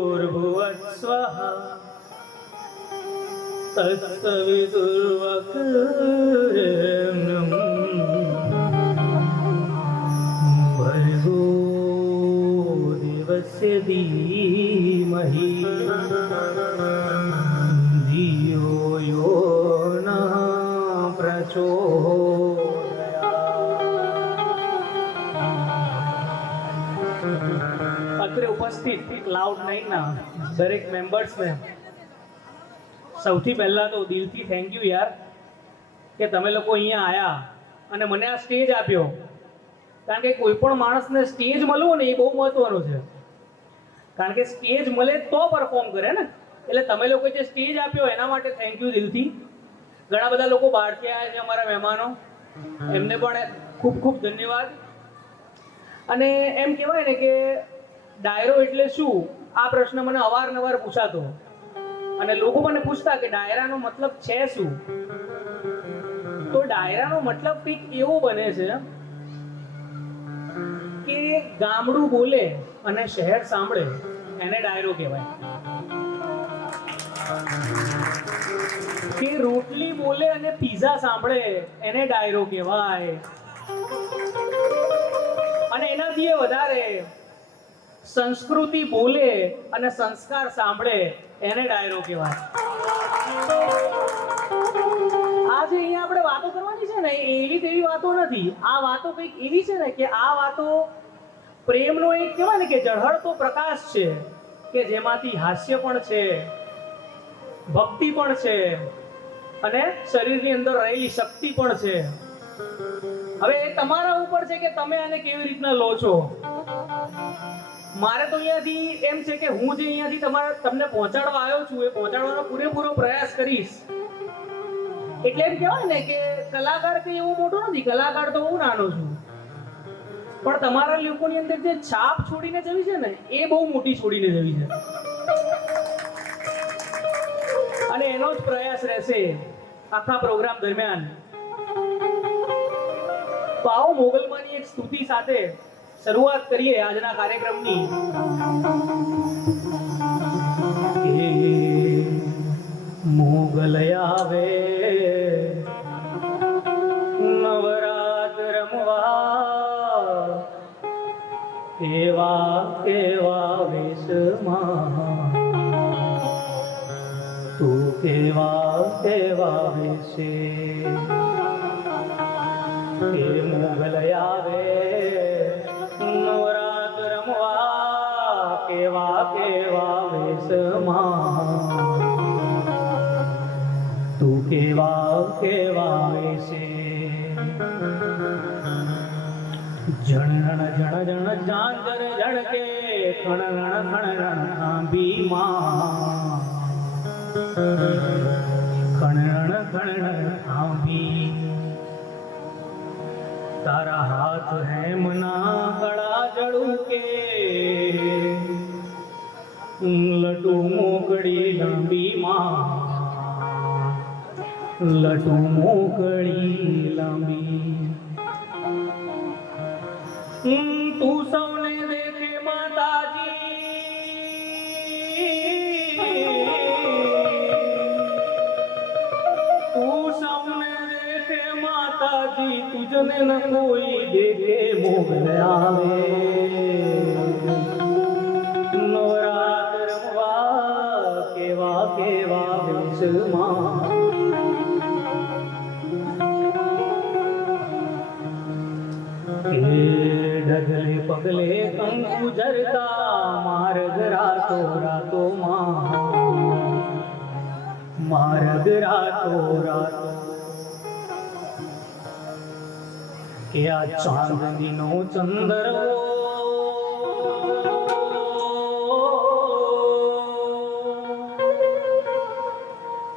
भूर्भुवस्वः तत्सवितुर्वरेण्यं भर्गो देवस्य धीमहि धियो यो नः प्रचोदयात्। અત્રે ઉપસ્થિત ક્લાઉડ 9 ના દરેક મેમ્બર્સને સૌથી પહેલા તો દિલથી થેન્ક યુ યાર કે તમે લોકો અહીંયા આવ્યા અને મને આ સ્ટેજ આપ્યો, કારણ કે કોઈ પણ માણસને સ્ટેજ મળવું ને એ બહુ મહત્વનું છે, કારણ કે સ્ટેજ મળે તો પરફોર્મ કરે ને, એટલે તમે લોકો જે સ્ટેજ આપ્યો એના માટે થેન્ક યુ દિલથી. ઘણા બધા લોકો બહારથી આવ્યા છે અમારા મહેમાનો, એમને પણ ખૂબ ખૂબ ધન્યવાદ. અને એમ કહેવાય ને કે ડાયરો એટલે શું, આ પ્રશ્ન મને અવારનવાર પૂછાતો અને લોકો મને પૂછતા કે ડાયરાનો મતલબ છે શું. તો ડાયરાનો મતલબ કંઈક એવો બને છે કે ગામડું બોલે અને શહેર સાંભળે એને ડાયરો કહેવાય, કે રોટલી બોલે અને પીઝા સાંભળે એને ડાયરો કહેવાય, અને એનાથી વધારે સંસ્કૃતિ બોલે અને સંસ્કાર સાંભળે એને ડાયરો કહેવાય. આજે અહીંયા આપણે વાતો કરવાની છે ને, એવી તેવી વાતો નથી. આ વાતો કંઈક એવી છે ને કે આ વાતો પ્રેમનો એક કહેવાય ને કે ઝળહળતો પ્રકાશ છે, કે જેમાંથી હાસ્ય પણ છે, ભક્તિ પણ છે અને શરીરની અંદર રહેલી શક્તિ પણ છે. હવે એ તમારા ઉપર છે કે તમે આને કેવી રીતના લો છો. મારે તો અહીંયાથી એમ છે કે હું જે અહીંયાથી તમને પહોંચાડવા આવ્યો છું એ પહોંચાડવાનો પૂરેપૂરો પ્રયાસ કરીશ. એટલે એમ કહેવાય ને કે કલાકાર કંઈ એવો મોટો નથી, કલાકાર તો હું નાનો છું, પણ તમારા લોકોની અંદર જે છાપ છોડીને જવી છે ને એ બહુ મોટી છોડીને જવી છે, અને એનો જ પ્રયાસ રહેશે આખા પ્રોગ્રામ દરમિયાન. તો આવો મોગલમાની એક સ્તુતિ સાથે શરૂઆત કરીએ આજના કાર્યક્રમની. મોગલ આવે નવરાત રમવા, કેવા કેવા વેશમાં તું કેવા કેવા વેશે. એ મોગલ આવે નવરાત રમવા, કેવા કેવા વેશમાં તું કેવા કેવા વેશે. જણ જણ જણ ઝાંઝર ઝળકે, ખણણ ખણણ આંબીમાં, ખણણ ખણણ આંબી. તારા હાથ હેમના ગળા જડુકે, લટુ મોકળી લાંબીમાં, લટુ મોકળી લાંબી. તું સૌને દેખે માતાજી, તું સૌને દેખે માતાજી, તુજને ન કોઈ દેખે. મોગલ આવે નવરાત રમવા, કેવા કેવા વેશમાં. ડગલે પગલે કંકુ ઝરતા, માર્ગ રાતો રાતોમાં, માર્ગ રાતો રાતો. કે આ ચાંદનીનો ચંદરવો,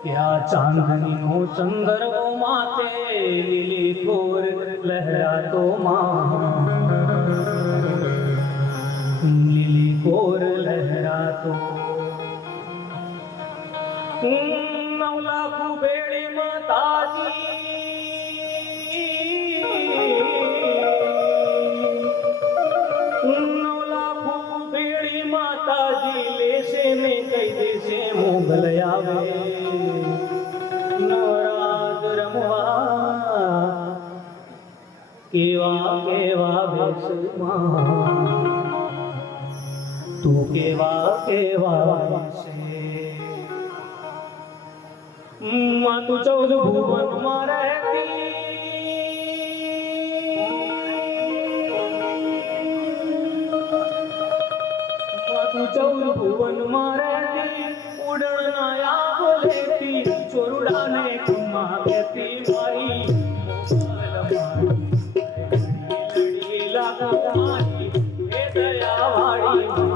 કે આ ચાંદનીનો ચંદરવો માથે લીલી થોર લહેરાતો માં, લીલી કોર લહેરાતો. નવલાખું બેડી માતાજી, મુગલ આવે નવરાત રમવા કેવા કેવા વેશમાં તું કેવા કેવા વેશે તું 14 ભુવનમાં રહેતી તું 14 ભુવનમાં રહેતી ઉડણયા બોલેતી ચોરુડાને કુમા કહેતી મારી લડી લાગા મારી હે દયાવાળી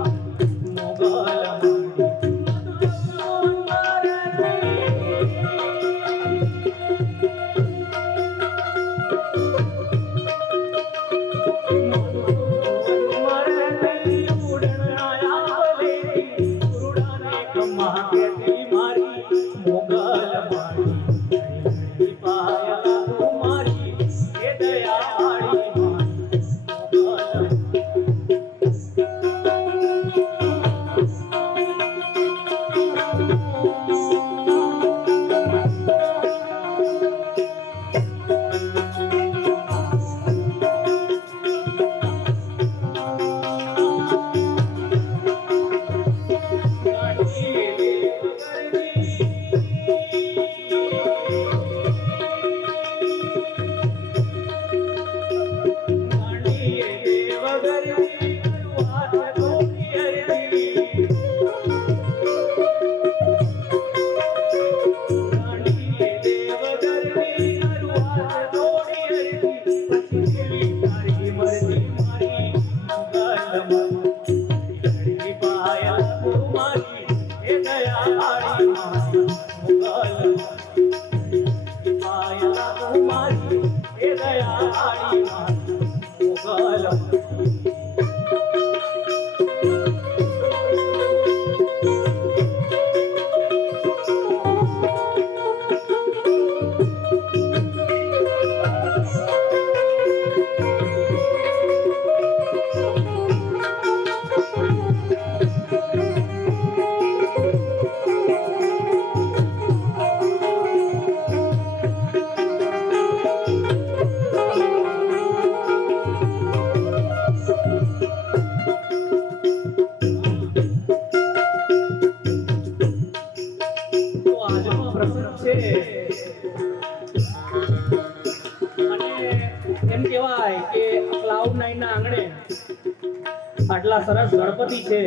આટલા સરસ ગણપતિ છે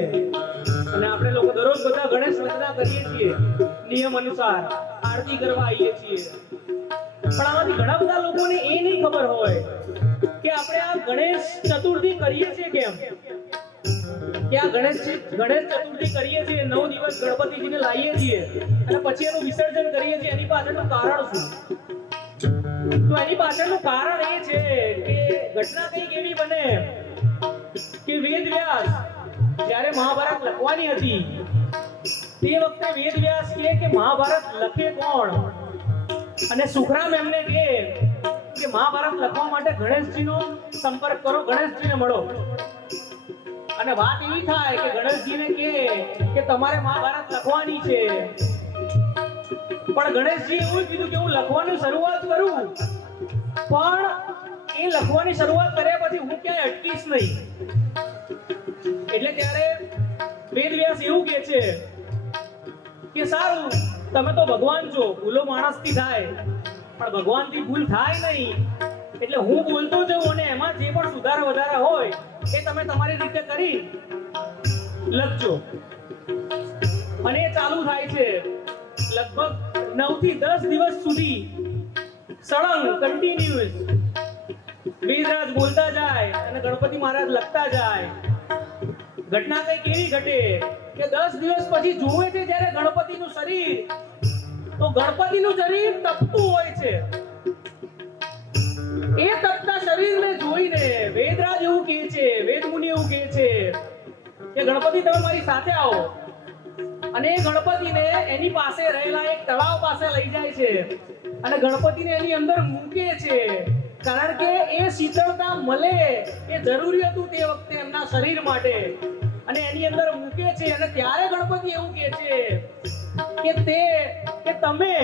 અને આપણે લોકો દરરોજ બધા ગણેશ વંદના કરીએ છીએ નિયમ અનુસાર આરતી કરવા આવીએ છીએ પણ આમાંથી ઘણા બધા લોકોને એ નહીં ખબર હોય કે આપણે આ ગણેશ ચતુર્થી કરીએ છીએ કેમ કે આ ગણેશ ચતુર્થી કરીએ છીએ 9 દિવસ ગણપતિજીને લાવીએ છીએ અને પછી એનું વિસર્જન કરીએ છીએ એની પાછળનું કારણ શું તો એની પાછળનું કારણ એ છે કે ઘટના કંઈક એવી બને કે વેદવ્યાસ જ્યારે મહાભારત લખવાની હતી તે વખતે વેદવ્યાસ કહે કે મહાભારત લખે કોણ અને સુખરામ એમને કહે કે મહાભારત લખવા માટે ગણેશજીનો સંપર્ક કરો ગણેશજીને મળો અને વાત એવી થાય કે ગણેશજીને કહે કે તમારે મહાભારત લખવાની છે પણ ગણેશજી એવું કીધું કે હું લખવાની શરૂઆત કરું પણ એ લખવાની શરૂઆત કર્યા પછી હું ક્યાંય અટકીશ નહીં એટલે ત્યારે વેદવ્યાસ એવું કહે છે કે સારું તમે તો ભગવાન છો ભૂલો માણસથી થાય પણ ભગવાનથી ભૂલ થાય નહીં એટલે હું બોલતો જઉં અને એમાં જે પણ સુધારા વધારા હોય એ તમે તમારી રીતે કરી લખજો અને એ ચાલુ થાય છે લગભગ 9 થી 10 દિવસ સુધી સળંગ કન્ટિન્યુઅસ વેદરાજ બોલતા જાય અને ગણપતિ મહારાજ લખતા જાય ઘટના કઈ કેવી ઘટે કે 10 દિવસ પછી જોવે છે જ્યારે ગણપતિનું શરીર તો ગણપતિનું શરીર તપતું હોય છે એ તપતા શરીરને જોઈને વેદરાજ એવું કહે છે વેદમુનિ એવું કહે છે કે ગણપતિ તમે મારી સાથે આવો અને એ ગણપતિને એની પાસે રહેલા એક તળાવ પાસે લઈ જાય છે અને ગણપતિને એની અંદર મૂકે છે કારણ કે એ શીતળતા મળે એ જરૂરી હતું તે વખતે એમના શરીર માટે અને એની અંદર મૂકે છે અને ત્યારે ગણપતિ એવું કહે છે કે તમે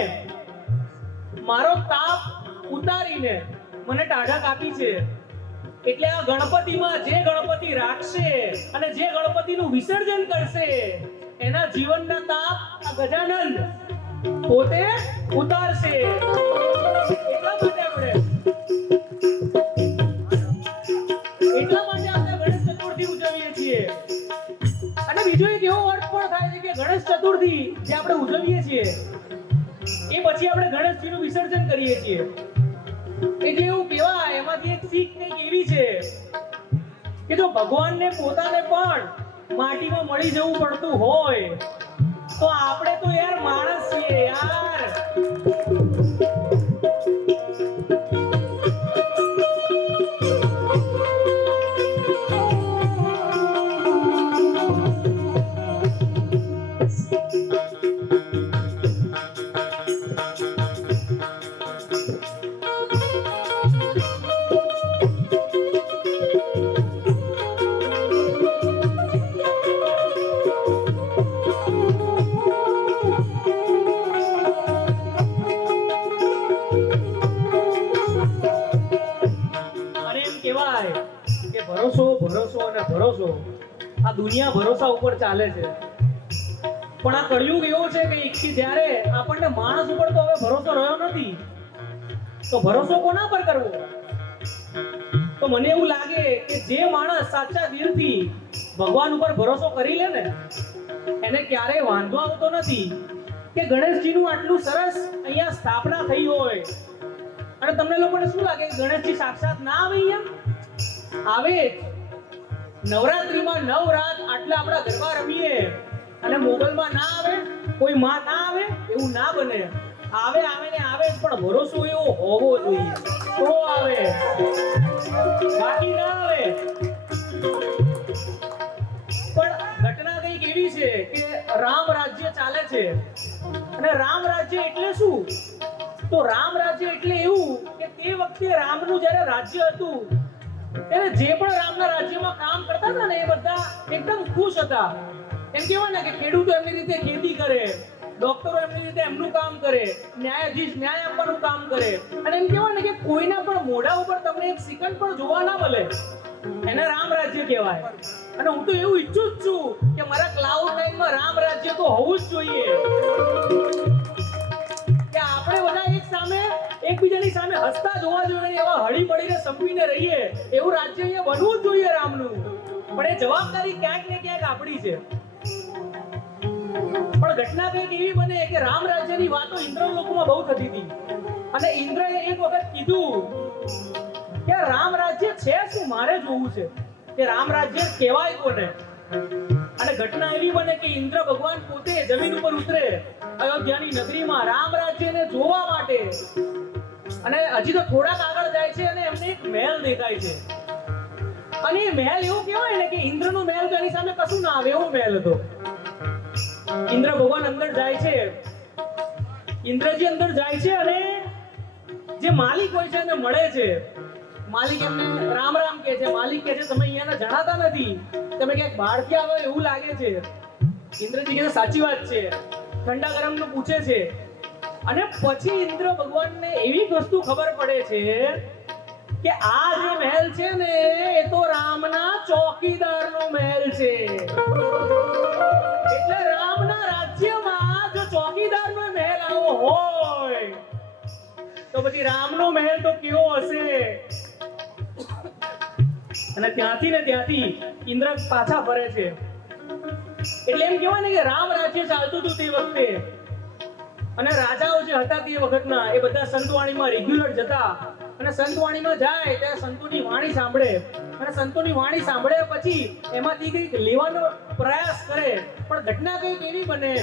મારો તાપ ઉતારીને મને ટાઢક આપી છે, એટલે આ ગણપતિમાં જે ગણપતિ રાખશે અને જે ગણપતિનું વિસર્જન કરશે એના જીવનના તાપ આ ગજાનંદ પોતે ઉતારશે. એટલા માટે આપણે ગણેશ ચતુર્થી ઉજવીએ છીએ. અને બીજો એક એવો અર્થ પણ થાય છે કે ગણેશ ચતુર્થી જે આપણે ઉજવીએ છીએ એ પછી આપણે ગણેશજીનું વિસર્જન કરીએ છીએ. એટલે એવું કહેવાય, એમાંથી એક શીખ કંઈક એવી છે કે જો ભગવાનને પોતાને પણ માટીમાં મળી જવું પડતું હોય તો આપણે તો યાર માણસ છીએ યાર. ભરોસો આ દુનિયા ભરોસા ઉપર ચાલે છે, પણ આ કળિયુગ એવો છે કે જ્યારે આપણને માણસ ઉપર તો હવે ભરોસો રહ્યો નથી, તો ભરોસો કોના પર કરવો? તો મને એવું લાગે કે જે માણસ સાચા દિલથી ભગવાન ઉપર ભરોસો કરી લે ને એને ક્યારેય વાંધો આવતો નથી કે ગણેશજીનું આટલું સરસ અહીંયા સ્થાપના થઈ હોય. અને તમને લોકોને શું લાગે કે ગણેશજી સાક્ષાત ના આવે? અહીંયા આવે. નવરાત્રીમાં 9 રાત આટલા આપણા ગરબા રમીએ અને મોગલમાં ના આવે, કોઈ માં ના આવે, એવું ના બને. આવે ને આવે, પણ ભરોસો એવો હોવો જોઈએ તો આવે, બાકી ના આવે. પણ ઘટના કંઈક એવી છે કે રામ રાજ્ય ચાલે છે, અને રામ રાજ્ય એટલે શું? તો રામ રાજ્ય એટલે એવું કે તે વખતે રામનું જ્યારે રાજ્ય હતું ત્યારે જે પણ રામના રાજ્યમાં કામ કરતા હતા ને એ બધા એકદમ ખુશ હતા. એમ કહેવાય ને કે ખેડૂતો એમની રીતે ખેતી કરે, ડોક્ટરો એમની રીતે એમનું કામ કરે, ન્યાયાધીશ ન્યાય આપવાનું કામ કરે, અને એમ કહેવાય ને કે કોઈના પણ મોઢા ઉપર તમને એક સેકન્ડ પણ જોવા ના મળે, એને રામ રાજ્ય કહેવાય. અને હું તો એવું ઈચ્છું જ છું કે મારા ક્લાઉડ9માં રામ રાજ્ય તો હોવું જ જોઈએ, કે આપણે બધા એક સામે એકબીજાની સામે હસતા જોવા જોઈએ, એવા હળી મળીને સંપીને રહીએ એવું રાજ્ય અહીંયા બનવું જ જોઈએ રામનું. પણ એ જવાબદારી ક્યાંક ને ક્યાંક આપણી છે. પણ ઘટના કંઈક એવી બને કે રામ રાજ્યની વાતો ઇન્દ્રલોકમાં બહુ થતી હતી, અને ઇન્દ્રએ એક વખત કીધું કે રામ રાજ્ય છે શું, મારે જોવું છે કે રામ રાજ્ય કહેવાય કોને. અને ઘટના એવી બને કે ઇન્દ્ર ભગવાન પોતે જમીન ઉપર ઉતરે અયોધ્યાની નગરીમાં રામ રાજ્યને જોવા માટે. અને હજી તો થોડાક આગળ જાય છે અને એમને એક મહેલ દેખાય છે, અને એ મહેલ એવું કહેવાય ને કે ઇન્દ્રનો મહેલ તો એની સામે કશું ના આવે એવો મહેલ હતો. ઇન્દ્ર ભગવાન અંદર જાય છે, ઇન્દ્રજી અંદર જાય છે અને જે માલિક હોય છે એને મળે છે. માલિક એમને રામ રામ કહે છે. માલિક કહે છે તમે અહીંયાના જણાતા નથી, તમે ક્યાંક બહારથી આવો એવું લાગે છે. ઇન્દ્રજી કહે સાચી વાત છે, ઠંડા ગરમનું પૂછે છે. અને પછી ઇન્દ્ર ભગવાનને એવી વસ્તુ ખબર પડે છે કે આ જે મહેલ છે ને એ તો રામના ચોકીદારનો મહેલ છે. એટલે રામના રાજ્યમાં જો ચોકીદારનો મહેલ આવો હોય તો પછી રામનો મહેલ તો કેવો હશે. અને ત્યાંથી ઇન્દ્ર પાછા ફરે છે. એટલે એમ કહેવાય ને કે રામ રાજ્ય ચાલતું હતું તે વખતે, અને રાજાઓ જે હતા તે વખતના એ બધા સંતવાણીમાં રેગ્યુલર જતા, અને સંતવાણીમાં જાય ત્યારે સંતોની વાણી સાંભળે, અને સંતોની વાણી સાંભળ્યા પછી એમાંથી કંઈક લેવાનો પ્રયાસ કરે. પણ ઘટના કંઈક એવી બને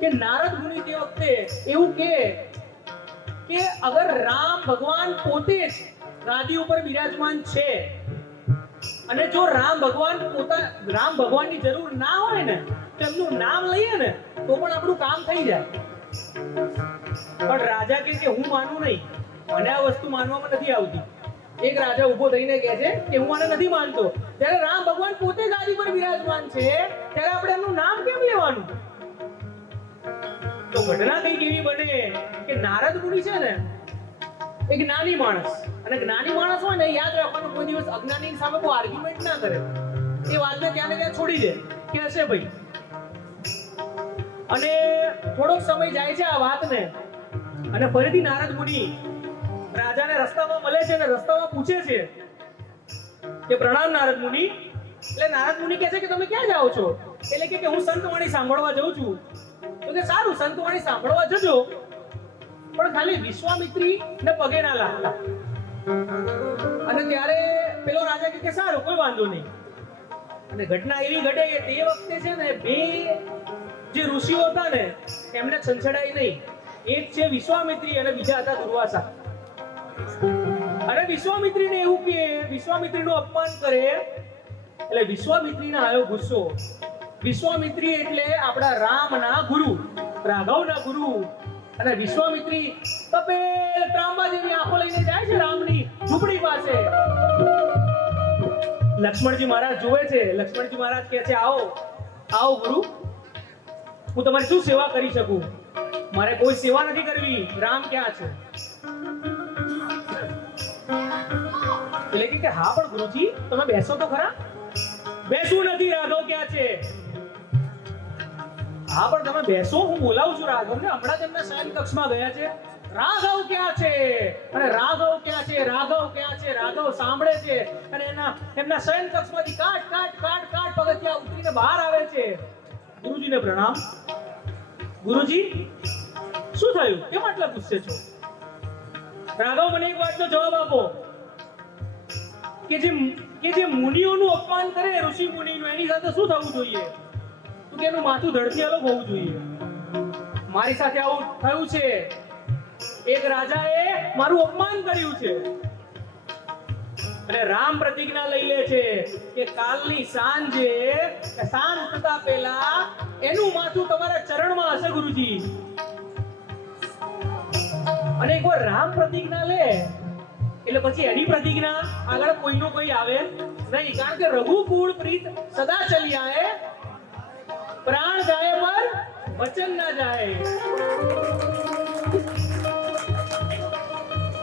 કે નારદ મુનિ તે વખતે એવું કે અગર રામ ભગવાન પોતે જ ગાદી ઉપર બિરાજમાન છે અને જો રામ ભગવાનની જરૂર ના હોય ને તો એમનું નામ લઈએ ને તો પણ આપણું કામ થઈ જાય. પણ રાજા કે હું માનું નહીં, મને આ વસ્તુ માનવામાં નથી આવતી. એક રાજા ઉભો થઈને કહે છે કે હું આને નથી માનતો. ત્યારે રામ ભગવાન પોતે ગાદી પર બિરાજમાન છે ત્યારે આપણે એમનું નામ કેમ લેવાનું? તો ઘટના કઈક એવી બને કે નારદ મુનિ છે ને એક જ્ઞાની માણસ, અને જ્ઞાની માણસ હોય ને યાદ રાખવાનું, કોઈ દિવસ અજ્ઞાની સામે કોઈ આર્ગ્યુમેન્ટ ના કરે, એ વાતને ત્યાં ને ત્યાં છોડી દે કે હશે ભાઈ. અને થોડોક સમય જાય છે આ વાતને, અને ફરીથી નારદ મુનિ રાજાને રસ્તામાં મળે છે, અને રસ્તામાં પૂછે છે કે પ્રણામ નારદ મુનિ. એટલે નારદ મુનિ કહે છે કે તમે ક્યાં જાઓ છો? એટલે કે હું સંતવાણી સાંભળવા જાઉં છું. તો કે સારું, સંતવાણી સાંભળવા જજો, પણ ખાલી વિશ્વામિત્રી ને પગે ના લાગતા. અને ત્યારે પેલો રાજા કે સારું, કોઈ વાંધો નહીં. અને ઘટના એવી ઘટે કે તે વખતે છે ને બે જે ઋષિઓ હતા ને એમને છંછેડાઈ નહીં. એક છે વિશ્વામિત્રી અને બીજા હતા દુર્વાસા. અને વિશ્વામિત્રીને એવું કે વિશ્વામિત્રીનું અપમાન કરે, એટલે વિશ્વામિત્રીને આવ્યો ગુસ્સો. વિશ્વામિત્રી એટલે આપણા રામના ગુરુ, રાઘવના ગુરુ. અને વિશ્વામિત્રી તપેલ ત્રાંબા જેવી આંખો લઈને જાય છે રામની ઝૂંપડી પાસે. લક્ષ્મણજી મહારાજ જોવે છે. લક્ષ્મણજી મહારાજ કહે છે આવો આવો ગુરુ, હું તમારી શું સેવા કરી શકું? મારે કોઈ સેવા નથી કરવી. રામ ક્યાં છે? એટલે કે હા પણ ગુરુજી તમે બેસો તો ખરા. બેસવું નથી. રાઘવ ક્યાં છે? હા પણ તમે બેસો, હું બોલાવું છું રાઘવને. હમણાં જ એમના શયન કક્ષમાં ગયા છે. રાઘવ ક્યાં છે? અને રાઘવ ક્યાં છે? રાઘવ ક્યાં છે? રાઘવ સાંભળે છે અને એમના શયન કક્ષમાંથી કાટ કાટ કાટ કાટ પગથિયા ઉતરીને બહાર આવે છે. ગુરુજીને પ્રણામ. ગુરુજી શું થયું? કેમ આટલા ગુસ્સે છો? રાઘવ મને એક વાતનો જવાબ આપો કે જે મુનિઓનું અપમાન કરે, ઋષિ મુનિનું, એની સાથે શું થવું જોઈએ? તો કે એનું માથું ધડથી અલગ હોવું જોઈએ. મારી સાથે આવું થયું છે. એક રાજાએ મારું અપમાન કર્યું છે અને રામ પ્રતિજ્ઞા લઈ લે છે કે કાલની સાંજે સાંજ થતા પહેલા એનું માથું તમારા ચરણમાં હશે ગુરુજી. અને એકવાર રામ પ્રતિજ્ઞા લે એટલે પછી એની પ્રતિજ્ઞા આગળ કોઈનો કોઈ આવે નહીં. કારણ કે રઘુકુળ પ્રીત સદા ચલી આએ, પ્રાણ જાય પર વચન ના જાય.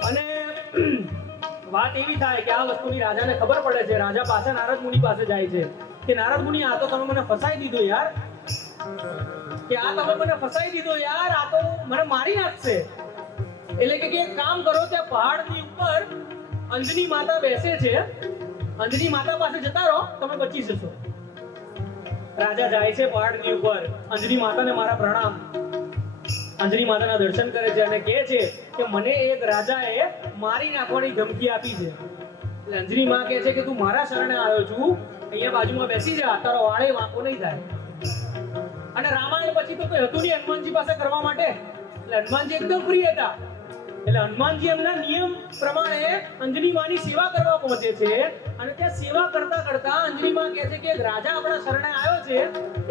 અને વાત એવી થાય કે આ વસ્તુની રાજાને ખબર પડે છે. રાજા પાસે નારદ મુનિ પાસે જાય છે કે નારદ મુનિ આ તો તમે મને ફસાઈ દીધો યાર, કે આ તમે મને ફસાઈ દીધો યાર, આ તો મને મારી નાખશે. એટલે કે એક કામ કરો, ત્યાં પહાડની ઉપર અંજની માતા બેસે છે, અંજની માતા પાસે જતા રહો, તમે બચી જશો. રાજા જાય છે પહાડની ઉપર. અંજની માતાને મારા પ્રણામ. અંજની માતાના દર્શન કરે છે અને કહે છે કે મને એક રાજાએ મારી નાખવાની ધમકી આપી છે. એટલે અંજની માં કહે છે કે તું મારા શરણે આવ્યો છું, અહીંયા બાજુમાં બેસી જા, તારો વાળે વાંકો નહીં થાય. અને રામાયણ પછી તો કોઈ હતું નહીં હનુમાનજી પાસે કરવા માટે. એટલે હનુમાનજી એકદમ ફ્રી હતા. એટલે હનુમાનજી એમના નિયમ પ્રમાણે અંજની માની સેવા કરવા પહોંચે છે. અને ત્યાં સેવા કરતા કરતા અંજની માં કહે છે કે એક રાજા આપણા શરણે આવ્યો છે,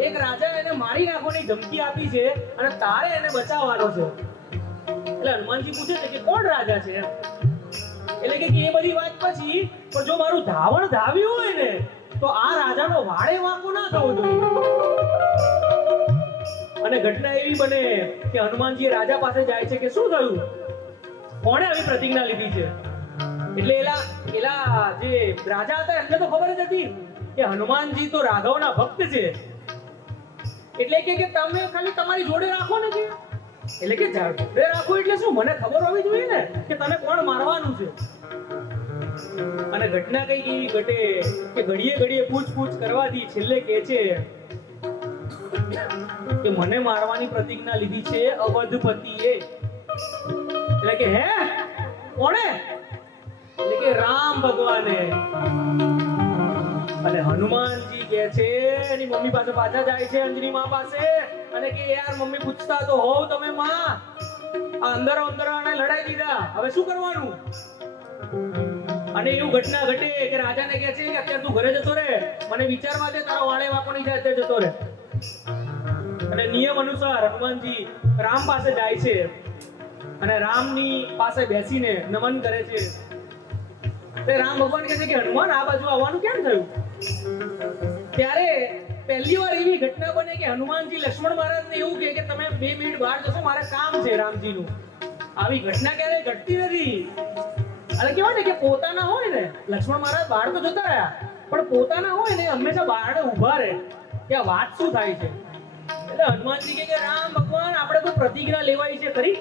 એક રાજા એને મારી નાખવાની ધમકી આપી છે અને તારે એને બચાવવાનો છે. એટલે હનુમાનજી પૂછે છે કે કોણ રાજા છે? એટલે કે એ બધી વાત પછી, પણ જો મારું ધાવણ ધાવ્યું હોય ને તો આ રાજાનો વાળે વાંકો ના થવો જોઈએ. અને ઘટના એવી બને કે હનુમાનજી રાજા પાસે જાય છે કે શું થયું, કોણે આવી પ્રતિજ્ઞા લીધી છે? એટલે એલા જે રાજા હતા એમને તો ખબર જ હતી કે હનુમાનજી તો રાઘવના ભક્ત છે. એટલે કે તમે ખાલી તમારી જોડે રાખો ને. એટલે કે જોડે રાખો એટલે શું, મને ખબર હોવી જોઈએ ને કે તને કોણ મારવાનું છે. અને ઘટના કઈ એવી ઘટે કે ઘડીએ ઘડીએ પૂછપૂછ કરવાથી છેલ્લે કહે છે કે મને મારવાની પ્રતિજ્ઞા લીધી છે અવધપતિએ. એટલે કે હે કોણે? એટલે કે રામ ભગવાને. અને હનુમાનજી કહે છે એની મમ્મી પાસે પાછા જાય છે, અંજની માં પાસે, અને કે યાર મમ્મી પૂછતા તો હોવ તમે માં, આ અંદરો આને લડાઈ દીધા, હવે શું કરવાનું? અને એવું ઘટના ઘટે કે રાજાને કહે છે કે અત્યારે તું ઘરે જતો રહે, મને વિચારવા દે, તારો વાળે વાંકો નહીં જાય, અત્યારે જતો રહે. અને નિયમ અનુસાર હનુમાનજી રામ પાસે જાય છે અને રામની પાસે બેસીને નમન કરે છે. તે રામ ભગવાન કહે છે કે હનુમાન આ બાજુ આવવાનું કેમ થયું? ત્યારે પહેલી વાર એવી ઘટના બને કે હનુમાનજી લક્ષ્મણ મહારાજને એવું કહે કે તમે 2 મિનિટ બહાર જશો, મારે કામ છે રામજીનું. આવી ઘટના ક્યારેય ઘટતી નથી. એટલે કેવાય ને કે પોતાના હોય ને, લક્ષ્મણ મહારાજ બહાર તો જતા રહ્યા, પણ પોતાના હોય ને હંમેશા બહાર ઊભા રહે કે આ વાત શું થાય છે. એટલે હનુમાનજી કહે કે રામ ભગવાન આપણે કોઈ પ્રતિજ્ઞા લેવાઈ છે ખરી?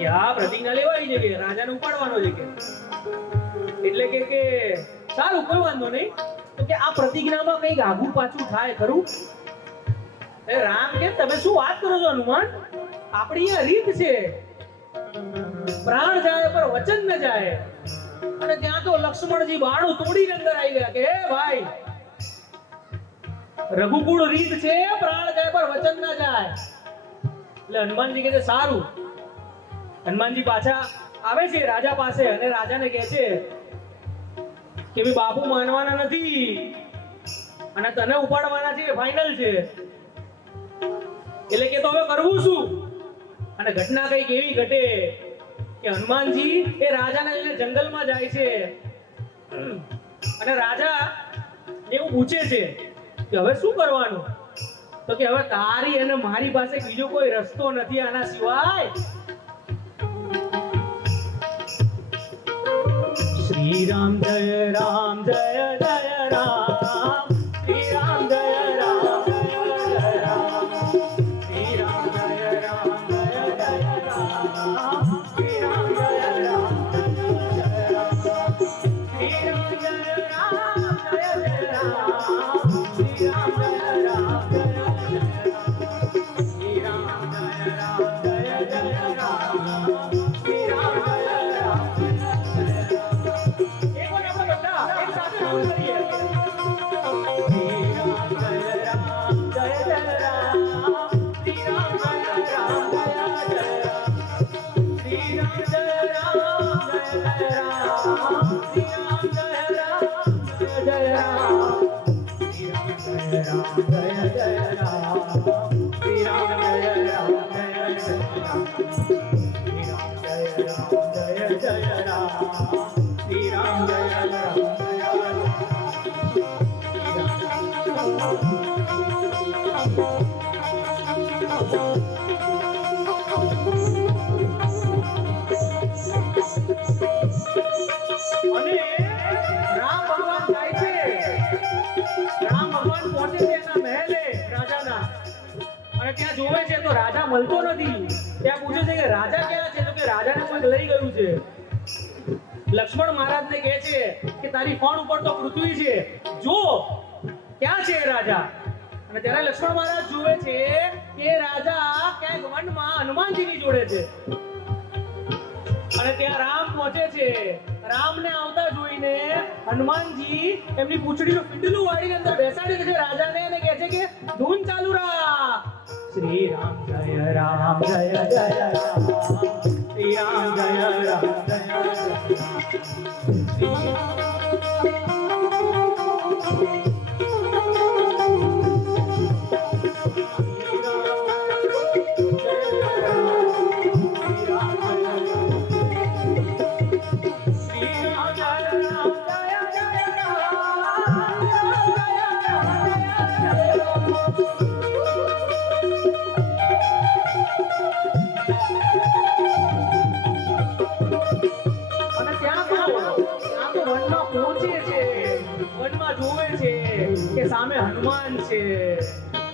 કે હા પ્રતિજ્ઞા લેવાઈ છે કે રાજાને ઉપાડવાનો છે કે. એટલે કે સારું કોઈ વાંધો નહીં, તો કે આ પ્રતિજ્ઞામાં કંઈક આગુ પાછું થાય ખરું? એ રામ કે તમે શું વાત કરો છો હનુમાન? આપણી આ રીત છે, પ્રાણ જાય પર વચન ન જાય. અને ત્યાં તો લક્ષ્મણજી બાણું તોડીને અંદર આવી ગયા કે હે ભાઈ, રઘુકુળ રીત છે, પ્રાણ જાય પર વચન ન જાય. એટલે હનુમાનજી કહે છે સારું. હનુમાનજી પાછા આવે છે રાજા પાસે અને રાજાને કહે છે કે ભઈ બાપુ માનવાના નથી અને તને ઉપાડવાના છે, ફાઇનલ છે. એટલે કે તો હવે કરવું શું? અને ઘટના કઈક એવી ઘટે કે હનુમાનજી એ રાજાને લઈને જંગલમાં જાય છે અને રાજા એવું પૂછે છે કે હવે શું કરવાનું? તો કે હવે તારી અને મારી પાસે બીજો કોઈ રસ્તો નથી આના સિવાય. શ્રી રામ જય રામ જય જય રામ, શ્રી રામ જય રામ જય જય રામ, શ્રી રામ જય રામ જય જય રામ, શ્રી રામ જય રામ જય જય રામ, શ્રી રામ જય રામ જય જય રામ, શ્રી રામ જય રામ જય જય રામ, શ્રી રામ જય રામ જય જય રામ, શ્રી રામ જય રામ. ત્યાં જોવે છે તો રાજા મળતો નથી. ત્યાં પૂછે છે કે રાજા ક્યાં છે? તો કે રાજાને કોઈ લઈ ગયું છે. લક્ષ્મણ મહારાજને કહે છે કે તારી ફણ ઉપર તો પૃથ્વી છે, જો ક્યાં છે રાજા? અને ત્યારે લક્ષ્મણ મહારાજ જોવે છે કે રાજા ક્યાંક વનમાં હનુમાનજીની જોડે છે. અને ત્યાં રામ પહોંચે છે. રામને આવતા જોઈને હનુમાનજી એમની પૂંછડીનું પીંડલું વાળીને અંદર બેસાડી દે છે રાજાને અને કહે છે કે ધૂન ચાલુ રાખ. શ્રી રામ જય રામ જય જય રામ, શ્રી રામ જય રામ જય કે સામે હનુમાન છે.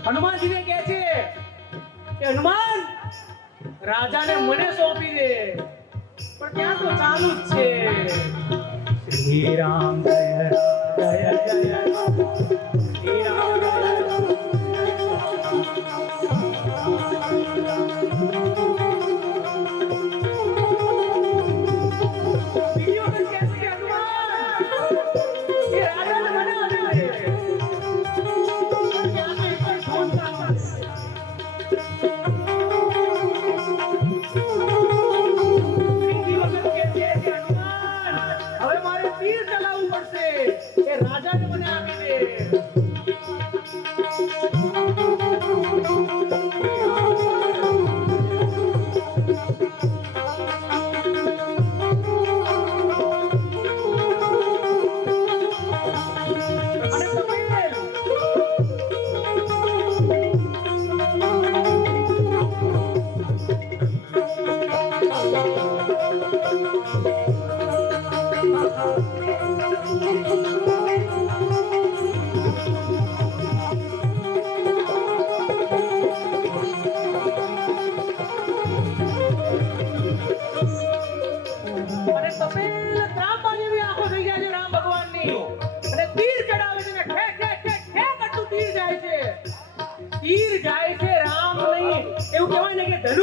હનુમાનજીને કહે છે કે હનુમાન રાજાને મને સોંપી દે, પણ ત્યાં તો ચાલુ જ છે. શ્રી રામ જય રામ જય જય રામ, શ્રી રામ જય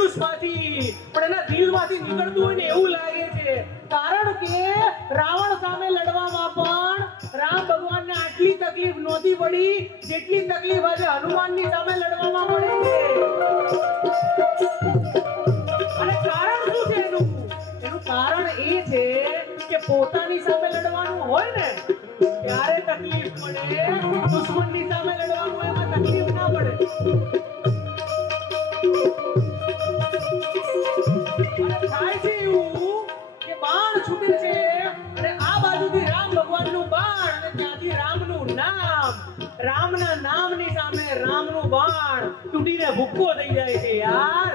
ધનુષમાંથી પણ એના દિલમાંથી નીકળતું હોય ને એવું લાગે છે, કારણ કે રાવણ સામે લડવામાં પણ રામ ભગવાનને આટલી તકલીફ નહોતી પડી જેટલી તકલીફ આજે હનુમાનની સામે લડવામાં પડે છે. અને કારણ શું છે એનું કારણ એ છે કે પોતાની સામે લડવાનું હોય ને ત્યારે તકલીફ પડે, દુશ્મનની સામે લડવાનું હોય એમાં તકલીફ ના પડે. અને થાય છે એવું કે બાણ છૂટે છે અને આ બાજુથી રામ ભગવાનનું બાણ અને ત્યાંથી રામનું નામ, રામના નામની સામે રામનું બાણ તૂટીને ભૂક્કો થઈ જાય છે યાર.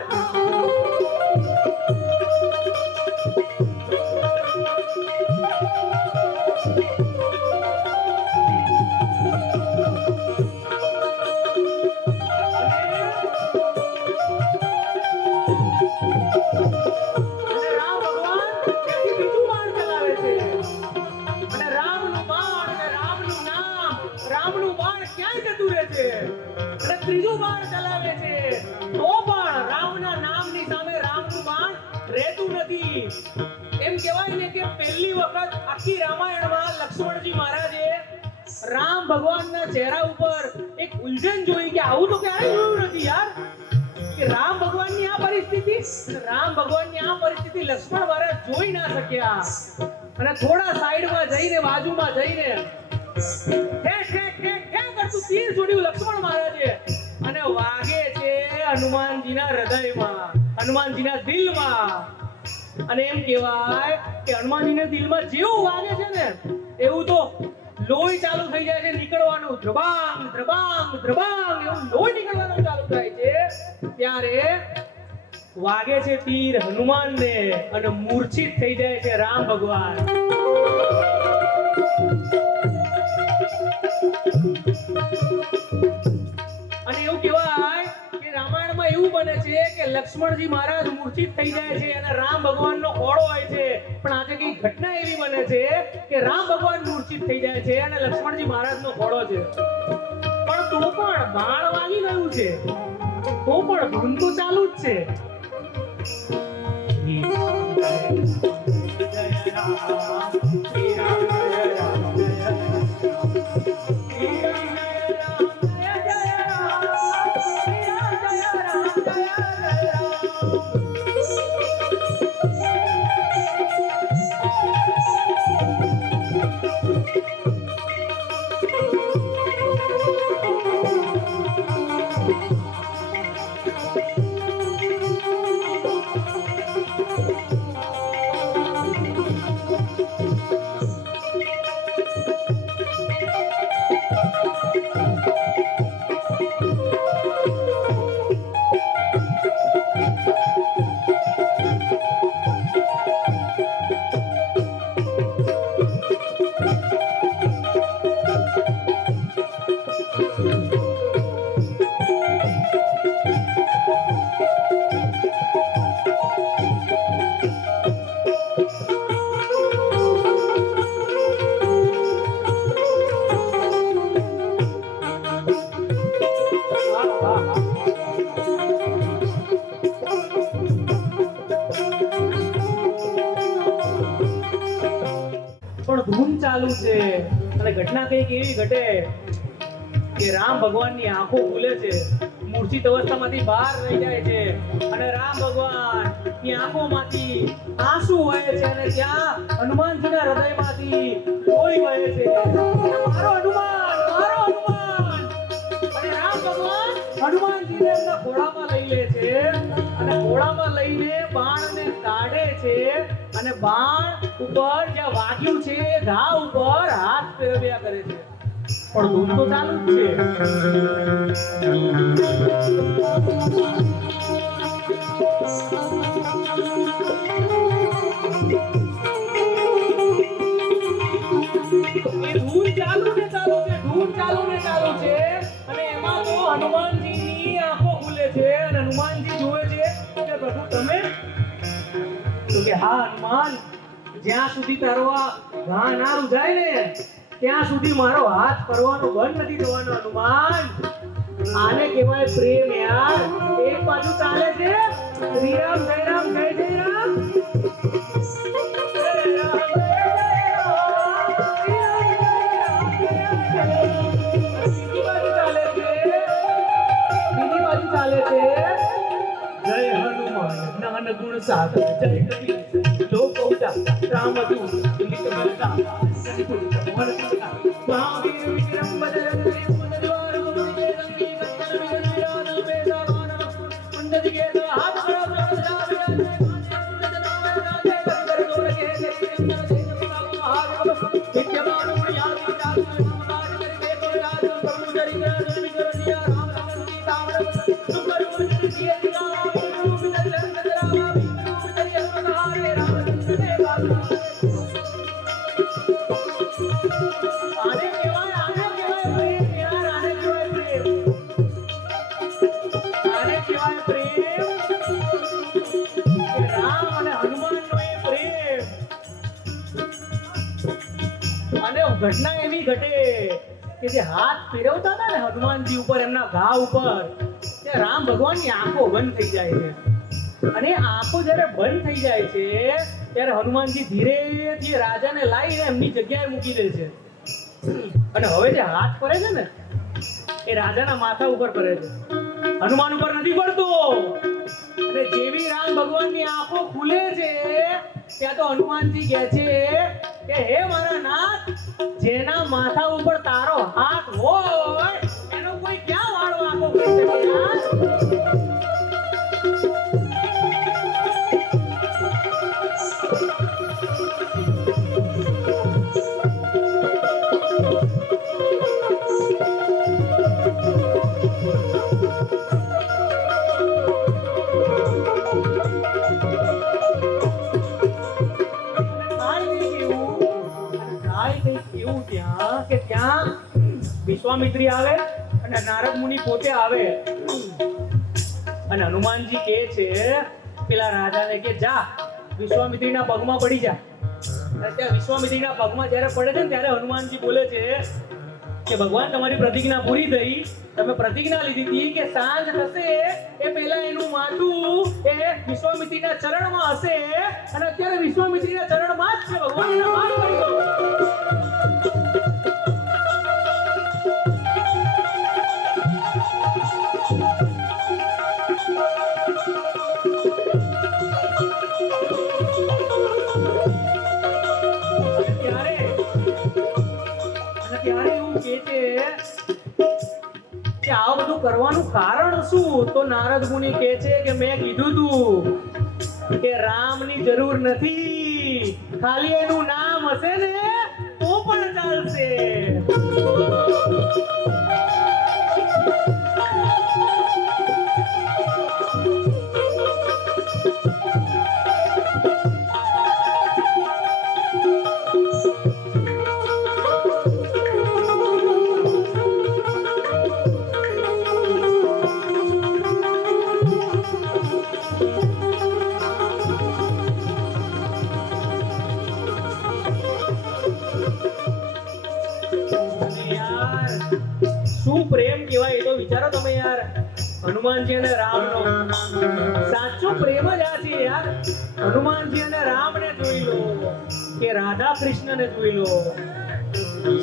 ત્રીજું બાણ ચલાવે છે તો પણ રામના નામની સામે રામનું બાણ રહેતું નથી. એમ કહેવાય ને કે પહેલી વખત આખી રામાયણમાં લક્ષ્મણજી મહારાજે રામ ભગવાનના ચહેરા ઉપર એક ઉલઝન જોઈ કે આવું તો ક્યારેય જોયું નથી યાર, કે રામ ભગવાનની આ પરિસ્થિતિ લક્ષ્મણ મહારાજ જોઈ ના શક્યા. અને થોડા સાઈડમાં જઈને બાજુમાં જઈને કરતું તીર છોડ્યું લક્ષ્મણ મહારાજે અને વાગે છે હનુમાનજીના હૃદયમાં, હનુમાનજીના દિલમાં. અને એમ કહેવાય કે હનુમાનજીના દિલમાં જેવું વાગે છે ને એવું તો લોહી ચાલુ થઈ જાય છે નીકળવાનું, દ્રબાંગ દ્રબાંગ દ્રબાંગ એવું લોહી નીકળવાનું ચાલુ થાય છે. ત્યારે વાગે છે તીર હનુમાનને અને મૂર્છિત થઈ જાય છે રામ ભગવાન. અને એવું કહેવાય કે રામાયણમાં એવું બને છે કે લક્ષ્મણજી મહારાજ મૂર્છિત થઈ જાય છે અને રામ ભગવાનનો ખોળો હોય છે. પણ આજે કઈ ઘટના એવી બને છે કે રામ ભગવાન મૂર્છિત થઈ જાય છે અને લક્ષ્મણજી મહારાજનો ખોળો છે. પણ તો પણ બાણ વાગી ગયું છે, તો પણ ધૂન તો ચાલુ જ છે. પણ ધૂન ચાલુ છે અને ઘટના કઈક એવી ઘટે કે રામ ભગવાનની આંખો ખુલે છે, મૂર્છિત અવસ્થામાંથી બહાર રહી જાય છે અને રામ ભગવાનની આંખોમાંથી આંસુ વહે છે અને ત્યાં હનુમાનજીના હૃદયમાંથી લોહી વહે છે. મારો હનુમાન, મારો હનુમાન. અને રામ ભગવાન હનુમાનજીને એમના ઘોડામાં લઈ લે છે અને ઘોડામાં લઈને બાણને કાઢે છે અને બાણ ઉપર જ્યાં વાગ્યું છે ઘા ઉપર હાથ ફેરવ્યા કરે છે. પણ ધૂન તો ચાલુ જ છે. એ ધૂન ચાલુ ને ચાલુ છે, ધૂન ચાલુ ને ચાલુ છે અને એમાં તો હનુમાનજીની આંખો ખુલે છે અને હનુમાનજી જોવે છે કે પ્રભુ તમે? તો કે હા હનુમાન, જ્યાં સુધી તારો આ ઘા ના રૂજાય ને ત્યાં સુધી મારો હાથ ફરવાનો બંધ નથી થવાનો હનુમાન. આને કહેવાય પ્રેમ યાર. એક બાજુ ચાલે છે શ્રી રામ જય રામ જય જય રામ. બીજી બાજુ ચાલે છે જય હનુમાન જ્ઞાન ગુણ સાગર જય કબીર લોક ઉજાગર રામ દૂત લિખ બલતા જય ગુરુ ભગવાન પિતા મહાવીર વિક્રમ બદલ દ્વાર મંદિર ગંગી ગંગલ વિરાન બેદા ગાન મંદિર કે હાથ કરો જાવે कर जोड़ के अंदर से महादेव विद्यमान याद याद नामदार करके तो याद प्रभु जरी जरी करनिया राम राम सीता राम सुंदर गुण किए दिया रूप नजर नजर रूप तेरी अवतारे राम ने बात आने केवाय प्रेम यार आने केवाय प्रेम राम અને હનુમાન અને ઘટના એવી ઘટે કે જે હાથ ફેરવતા હતા ને હનુમાનજી ઉપર એમના ઘા ઉપર તે રામ ભગવાનની આંખો બંધ થઈ જાય છે અને આંખો જ્યારે બંધ થઈ જાય છે ત્યારે હનુમાનજી ધીરેથી રાજાને લાવીને એમની જગ્યાએ મૂકી દે છે અને હવે જે હાથ ફરે છે ને એ રાજાના માથા ઉપર ફરે છે, હનુમાન ઉપર નથી પડતો. અને જેવી રામ ભગવાનની આંખો ખુલે છે ત્યાં તો હનુમાનજી કહે છે કે હે મારા નાથ, જેના માથા ઉપર તારો હાથ હોય એનો કોઈ ક્યાં વાળો આંખો કરી શકે યાર? વિશ્વામિત્રી આવે અને નારદ મુનિ પોતે આવે અને હનુમાનજી કહે છે પેલા રાજાને કે જા વિશ્વામિત્રીના પગમાં પડી જા. અને ત્યાં વિશ્વામિત્રીના પગમાં જ્યારે પડે છે ને ત્યારે હનુમાનજી બોલે છે કે ભગવાન તમારી પ્રતિજ્ઞા પૂરી થઈ, તમે પ્રતિજ્ઞા લીધી હતી કે સાંજ થશે એ પહેલા એનું માથું એ વિશ્વામિત્રીના ચરણમાં હશે અને અત્યારે વિશ્વામિત્રીના ચરણમાં જ છે. ભગવાન એને માફ કરી દો. આ બધું કરવાનું કારણ શું? તો નારદ મુનિ કહે છે કે મેં કીધું તું કે રામની જરૂર નથી, ખાલી એનું નામ હશે ને તો પણ ચાલશે. શું પ્રેમ કહેવાય એ તો વિચારો તમે યાર. હનુમાનજી અને રામનો સાચો પ્રેમ જ આ છે યાર. હનુમાનજી અને રામને જોઈ લો કે રાધા કૃષ્ણને જોઈ લો,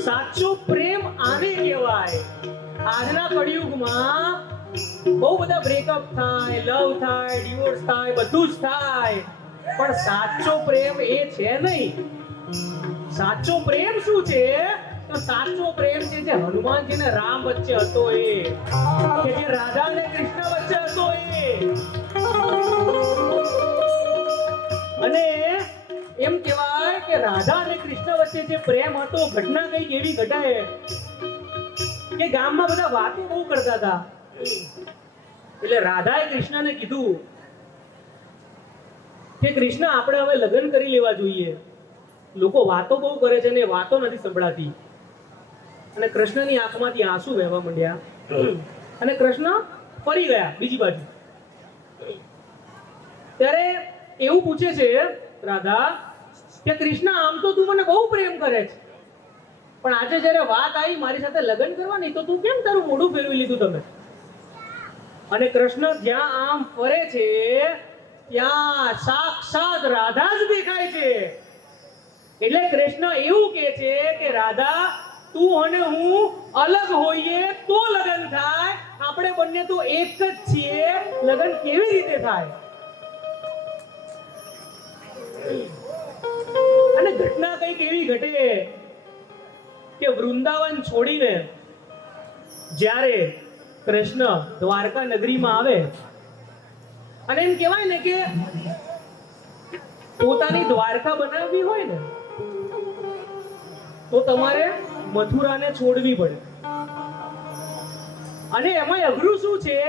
સાચો પ્રેમ આને કહેવાય. આજના કળિયુગમાં બહુ બધા બ્રેકઅપ થાય, લવ થાય, ડિવોર્સ થાય, બધું જ થાય, પણ સાચો પ્રેમ એ છે નહીં. સાચો પ્રેમ શું છે? તો સાચો પ્રેમ છે જે હનુમાનજી અને રામ વચ્ચે હતો, એ કે જે રાધા અને કૃષ્ણ વચ્ચે હતો એ. અને એમ કહેવાય કે રાધા અને કૃષ્ણ વચ્ચે જે પ્રેમ હતો, ઘટના કઈક એવી ઘટાય કે ગામમાં બધા વાતો બહુ કરતા હતા. એટલે રાધાએ કૃષ્ણને કીધું કે કૃષ્ણ આપણે હવે લગ્ન કરી લેવા જોઈએ, લોકો વાતો બહુ કરે છે ને વાતો નથી સંભળાતી. અને કૃષ્ણની આંખમાંથી આંસુ વહેવા માંડ્યા અને કૃષ્ણ ફરી ગયા બીજી બાજુ. ત્યારે એવું પૂછે છે રાધા કે કૃષ્ણ આમ તો તું મને બહુ પ્રેમ કરે છે, પણ આજે જ્યારે વાત આવી મારી સાથે લગ્ન કરવાની તો તું કેમ તારું મોઢું ફેરવી લીધું તમે? અને કૃષ્ણ જ્યાં આમ ફરે છે ત્યાં સાક્ષાત રાધા જ દેખાય છે. એટલે કૃષ્ણ એવું કહે છે કે રાધા, તું અને હું અલગ હોઈએ તો લગ્ન થાય, આપણે બંને તો એક જ છીએ, લગ્ન કેવી રીતે થાય? અને ઘટના કઈક એવી ઘટે કે વૃંદાવન છોડીને જ્યારે કૃષ્ણ દ્વારકા નગરીમાં આવે અને એમ કહેવાય ને કે પોતાની દ્વારકા બનાવવી હોય ને તો તમારે મથુરાને છોડવી પડે. અને એમાં અઘરું શું છે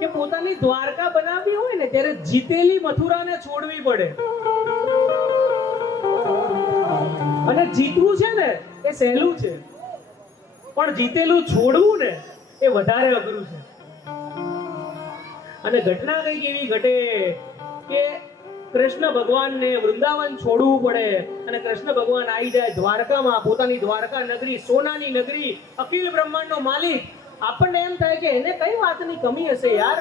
કે પોતાની દ્વારકા બનાવવી હોય ને ત્યારે જીતેલી મથુરાને છોડવી પડે. અને જીતવું છે ને એ સહેલું છે, પણ જીતેલું છોડવું ને એ વધારે અઘરું છે. અને ઘટના કઈક એવી ઘટે કે કૃષ્ણ ભગવાનને વૃંદાવન છોડવું પડે અને કૃષ્ણ ભગવાન આવી જાય દ્વારકામાં, પોતાની દ્વારકા નગરી, સોનાની નગરી, અખિલ બ્રહ્માંડનો માલિક. આપણને એમ થાય કે એને કઈ વાતની કમી હશે યાર.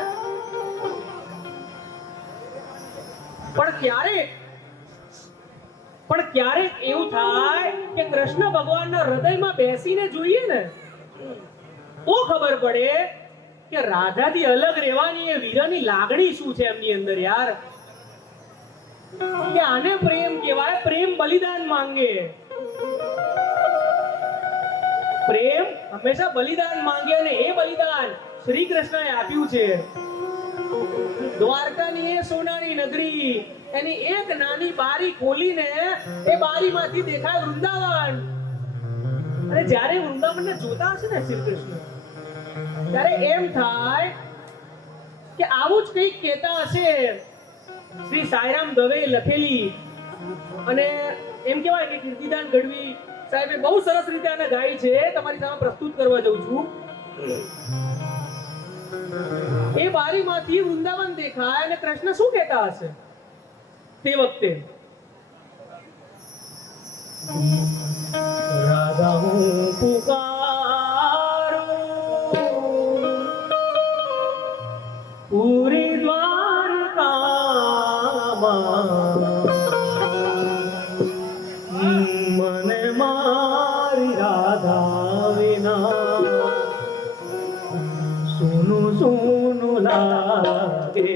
પણ ક્યારેક એવું થાય કે કૃષ્ણ ભગવાનના હૃદયમાં બેસીને જોઈએ ને તો ખબર પડે કે રાધાથી અલગ રહેવાની એ વીરની લાગણી શું છે એમની અંદર યાર. કે આને પ્રેમ કહેવાય, પ્રેમ બલિદાન માંગે. પ્રેમ હંમેશા બલિદાન માંગે અને એ બલિદાન શ્રી કૃષ્ણએ આપ્યું છે. દ્વારકાની એ સોનાની નગરી, એની એક નાની બારી ખોલીને એ બારીમાંથી દેખાય વૃંદાવન. અને જ્યારે વૃંદાવનને જોતા હશે ને શ્રી કૃષ્ણ, ત્યારે એમ થાય કે આવું જ કંઈક કહેતા હશે શ્રી સાઈરામ દવે લખેલી. અને એમ કહેવાય કે કીર્તિદાન ગઢવી સાહેબે બહુ સરસ રીતે આને ગાઈ છે, તમારી સામે પ્રસ્તુત કરવા જઉં છું. એ બારીમાંથી વૃંદાવન દેખાય અને કૃષ્ણ શું કહેતા હશે તે વખતે? રાધા હું પુકારું પૂરી દ્વારકામાં, મને મારી રાધા વિના સોનું સોનું લાગે.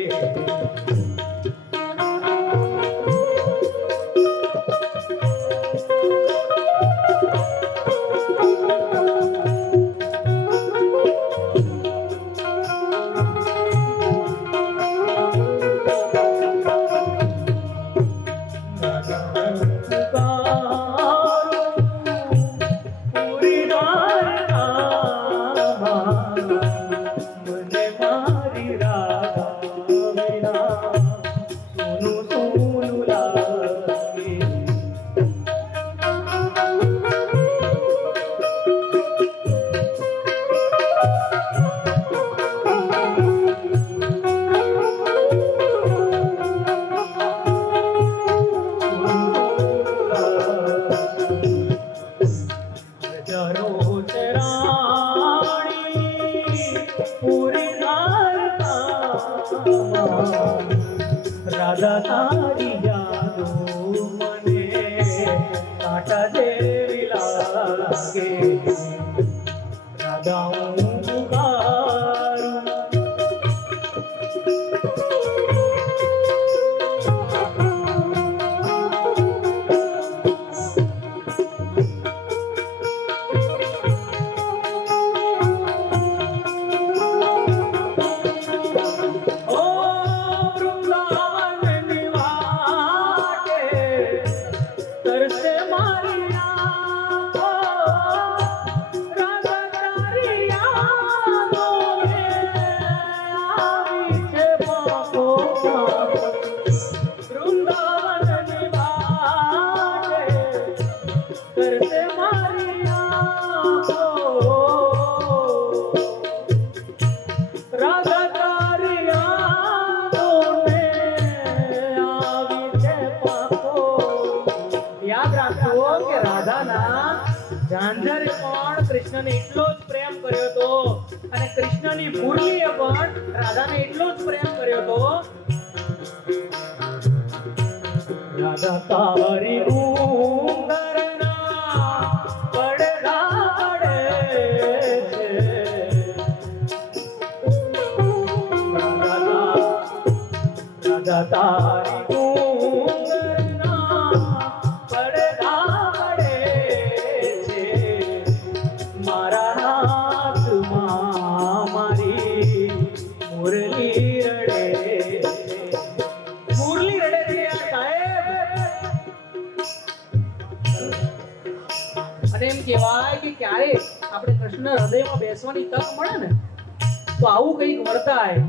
રાધા તારી યાદો મને કાંટા જેવી લાગે. રાધા હું પુકારું ઝાંઝરે પણ કૃષ્ણને એટલો જ પ્રેમ કર્યો હતો અને કૃષ્ણની મુરલીએ પણ રાધાને એટલો જ પ્રેમ કર્યો હતો તારી ઉંદરના પડદા પડે છે રાધા તારી ઉંદરના પડદા પડે છે મારા હાથમાં મારી મુરલી રડે મુરલી રડે છે યાર સાહેબ. અને એમ કહેવાય કે ક્યારે આપણે કૃષ્ણ હૃદયમાં બેસવાની તક મળે ને તો આવું કંઈક વર્તાય.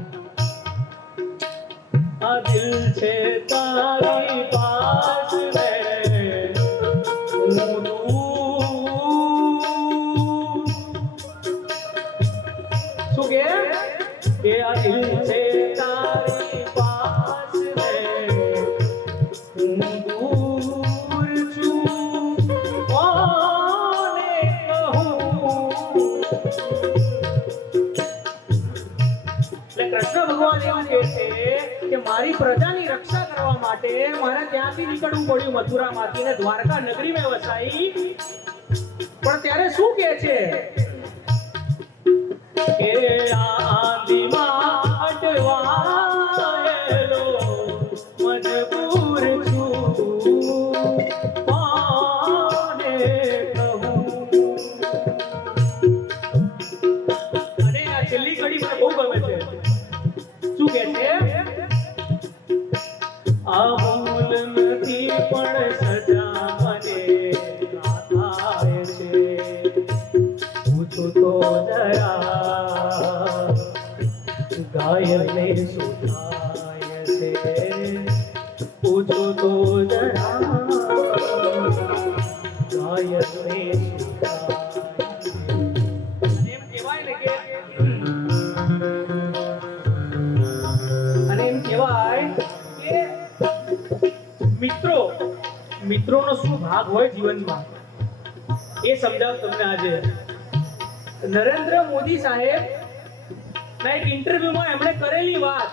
આ દિલ છે તારી પાસ રે હું દૂર. શું કે આ દિલ છે તારી પાસ રે હું દૂર છું કોને કહું. એટલે કૃષ્ણ ભગવાન એવું કહે છે કે મારી પ્રજાની રક્ષા કરવા માટે મારે ત્યાંથી નીકળવું પડ્યું મથુરામાંથી ને દ્વારકા નગરીમાં વસાઈ. પણ ત્યારે શું કહે છે કે આંધીમાં અટવાયેલો મજબૂર છું કોને કહું. અને આ છેલ્લી કડી મને બહુ ગમે છે. શું કહે છે આ ભૂલ નથી પણ સજા મને થાય છે પૂછું તો જરા ગાયને શું થાય છે પૂછું તો જરા ગાયને શું થાય છે. એમ કહેવાય ને કે અને એમ કહેવાય કે મિત્રોનો શું ભાગ હોય જીવનમાં એ સમજાવું તમને આજે. નરેન્દ્ર મોદી સાહેબ ના એક ઇન્ટરવ્યુમાં એમણે કરેલી વાત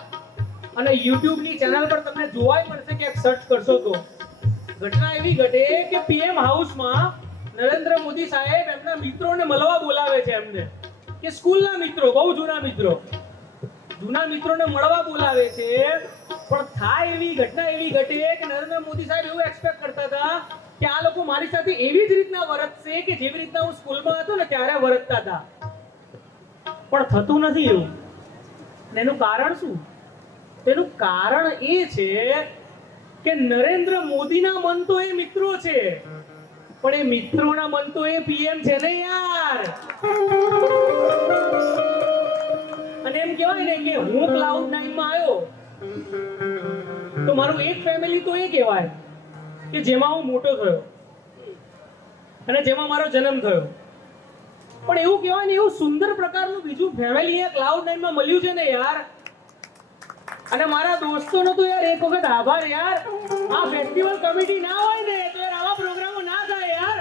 અને યુટ્યુબની ચેનલ પર તમને જોવાય મળશે કે સર્ચ કરશો તો ઘટના એવી ઘટે કે પીએમ હાઉસમાં નરેન્દ્ર મોદી સાહેબ એમના મિત્રોને મળવા બોલાવે છે. એમને કે સ્કૂલના મિત્રો, બહુ જૂના મિત્રોને મળવા બોલાવે છે. પણ થાય એવી ઘટના એવી ઘટે કે નરેન્દ્ર મોદી સાહેબ એવું એક્સપેક્ટ કરતા હતા કે આ લોકો મારી સાથે એવી જ રીતના વર્તશે કે જેવી રીતના હું સ્કૂલમાં હતો ને ત્યારે વર્તતા હતા. પણ થતું નથી એવું. એનું કારણ શું? તેનું કારણ એ છે કે નરેન્દ્ર મોદીના મન તો એ મિત્રો છે પણ એ મિત્રોના મન તો એ પીએમ છે ને યાર. અને એમ કહેવાય ને કે હું ક્લાઉડ 9 માં આવ્યો તો મારું એક ફેમિલી તો એ કહેવાય કે જેમાં હું મોટો થયો અને જેમાં મારો જન્મ થયો. પણ એવું કહેવાય ને એવું સુંદર પ્રકારનું બીજું ફેમિલી એ ક્લાઉડ 9 માં મળ્યું છે ને યાર. અને મારા દોસ્તોનો તો યાર એક વખત આભાર યાર. આ ફેસ્ટિવલ કમિટી ના હોય ને તો યાર આવા પ્રોગ્રામો ના થાય યાર.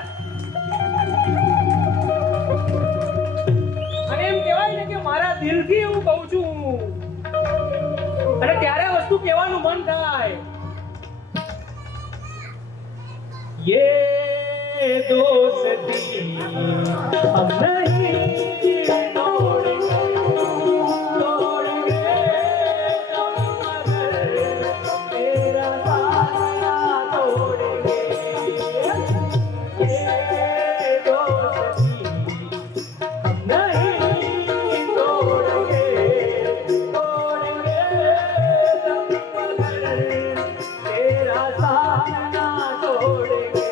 અને એમ કહેવાય ને કે મારા દિલથી એવું કહું છું અને ત્યારે વસ્તુ કહેવાનું મન થાય. ये दोस्ती हम नहीं तोड़ेंगे हम मगर तेरा साया तोड़ेंगे. ये दोस्ती हम नहीं तोड़ेंगे हम मगर तेरा साया तोड़ेंगे.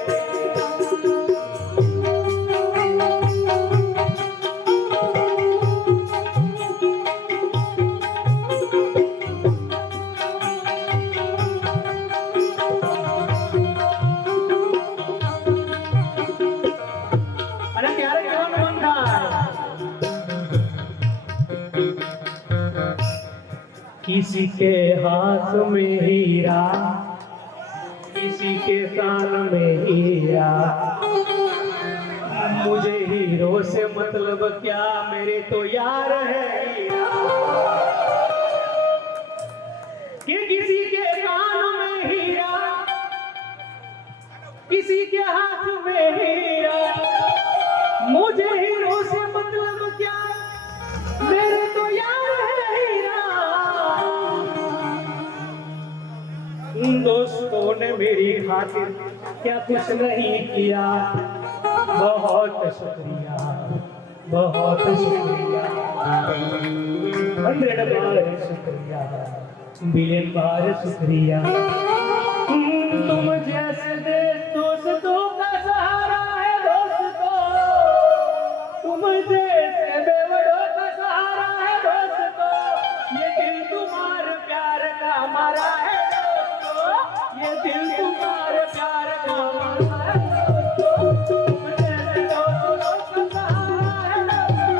किसी के हाथ में हीरा किसी के कान में हीरा मुझे हीरो से मतलब क्या मेरे तो यार है कि किसी के कान में हीरा में हीरा, मुझे हीरो से मतलब क्या, मेरे तो यार है हीरा। दोस्तों ने मेरी खातिर क्या कुछ नहीं किया, बहुत शुक्रिया, बहुत शुक्रिया, 100 बार शुक्रिया, बिलियन बार शुक्रिया। तुम जैसे दोस्तों का सहारा है दोस्तों, तुम जैसे बेवड़ों का सहारा है दोस्तों, ये दिल तुम्हारे प्यार का हमारा है दोस्तों, ये दिल तुम्हारे प्यार का हमारा है दोस्तों। तुम जैसे दोस्तों का सहारा है दोस्तों,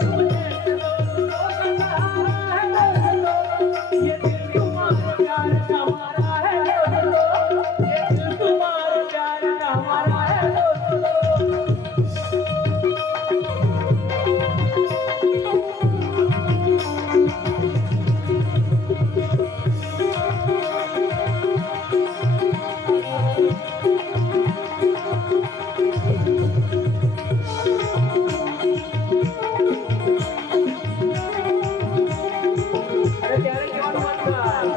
तुम जैसे दोस्तों का सहारा है दोस्तों, ये दिल तुम्हारे प्यार का हमारा है दोस्तों, ये दिल तुम्हारे प्यार का हमारा है दोस्तों। अरे प्यारे कौन बनता है?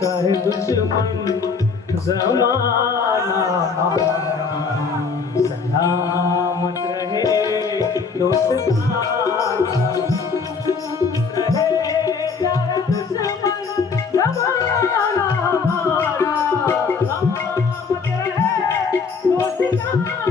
चाहे दुश्मन जमाना सलामत रहे, दोस्ताना रहे, चाहे दुश्मन जमाना हमारा सलामत रहे, दोस्ताना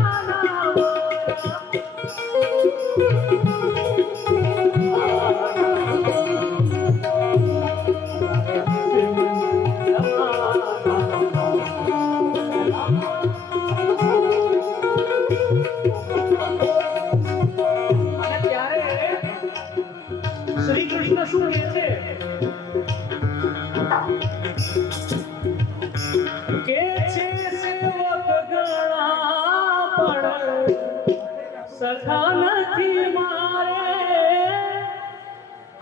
શ્રી કૃષ્ણ શું કહે છે કે છે સેવક ગણા પણ સખા નથી મારે,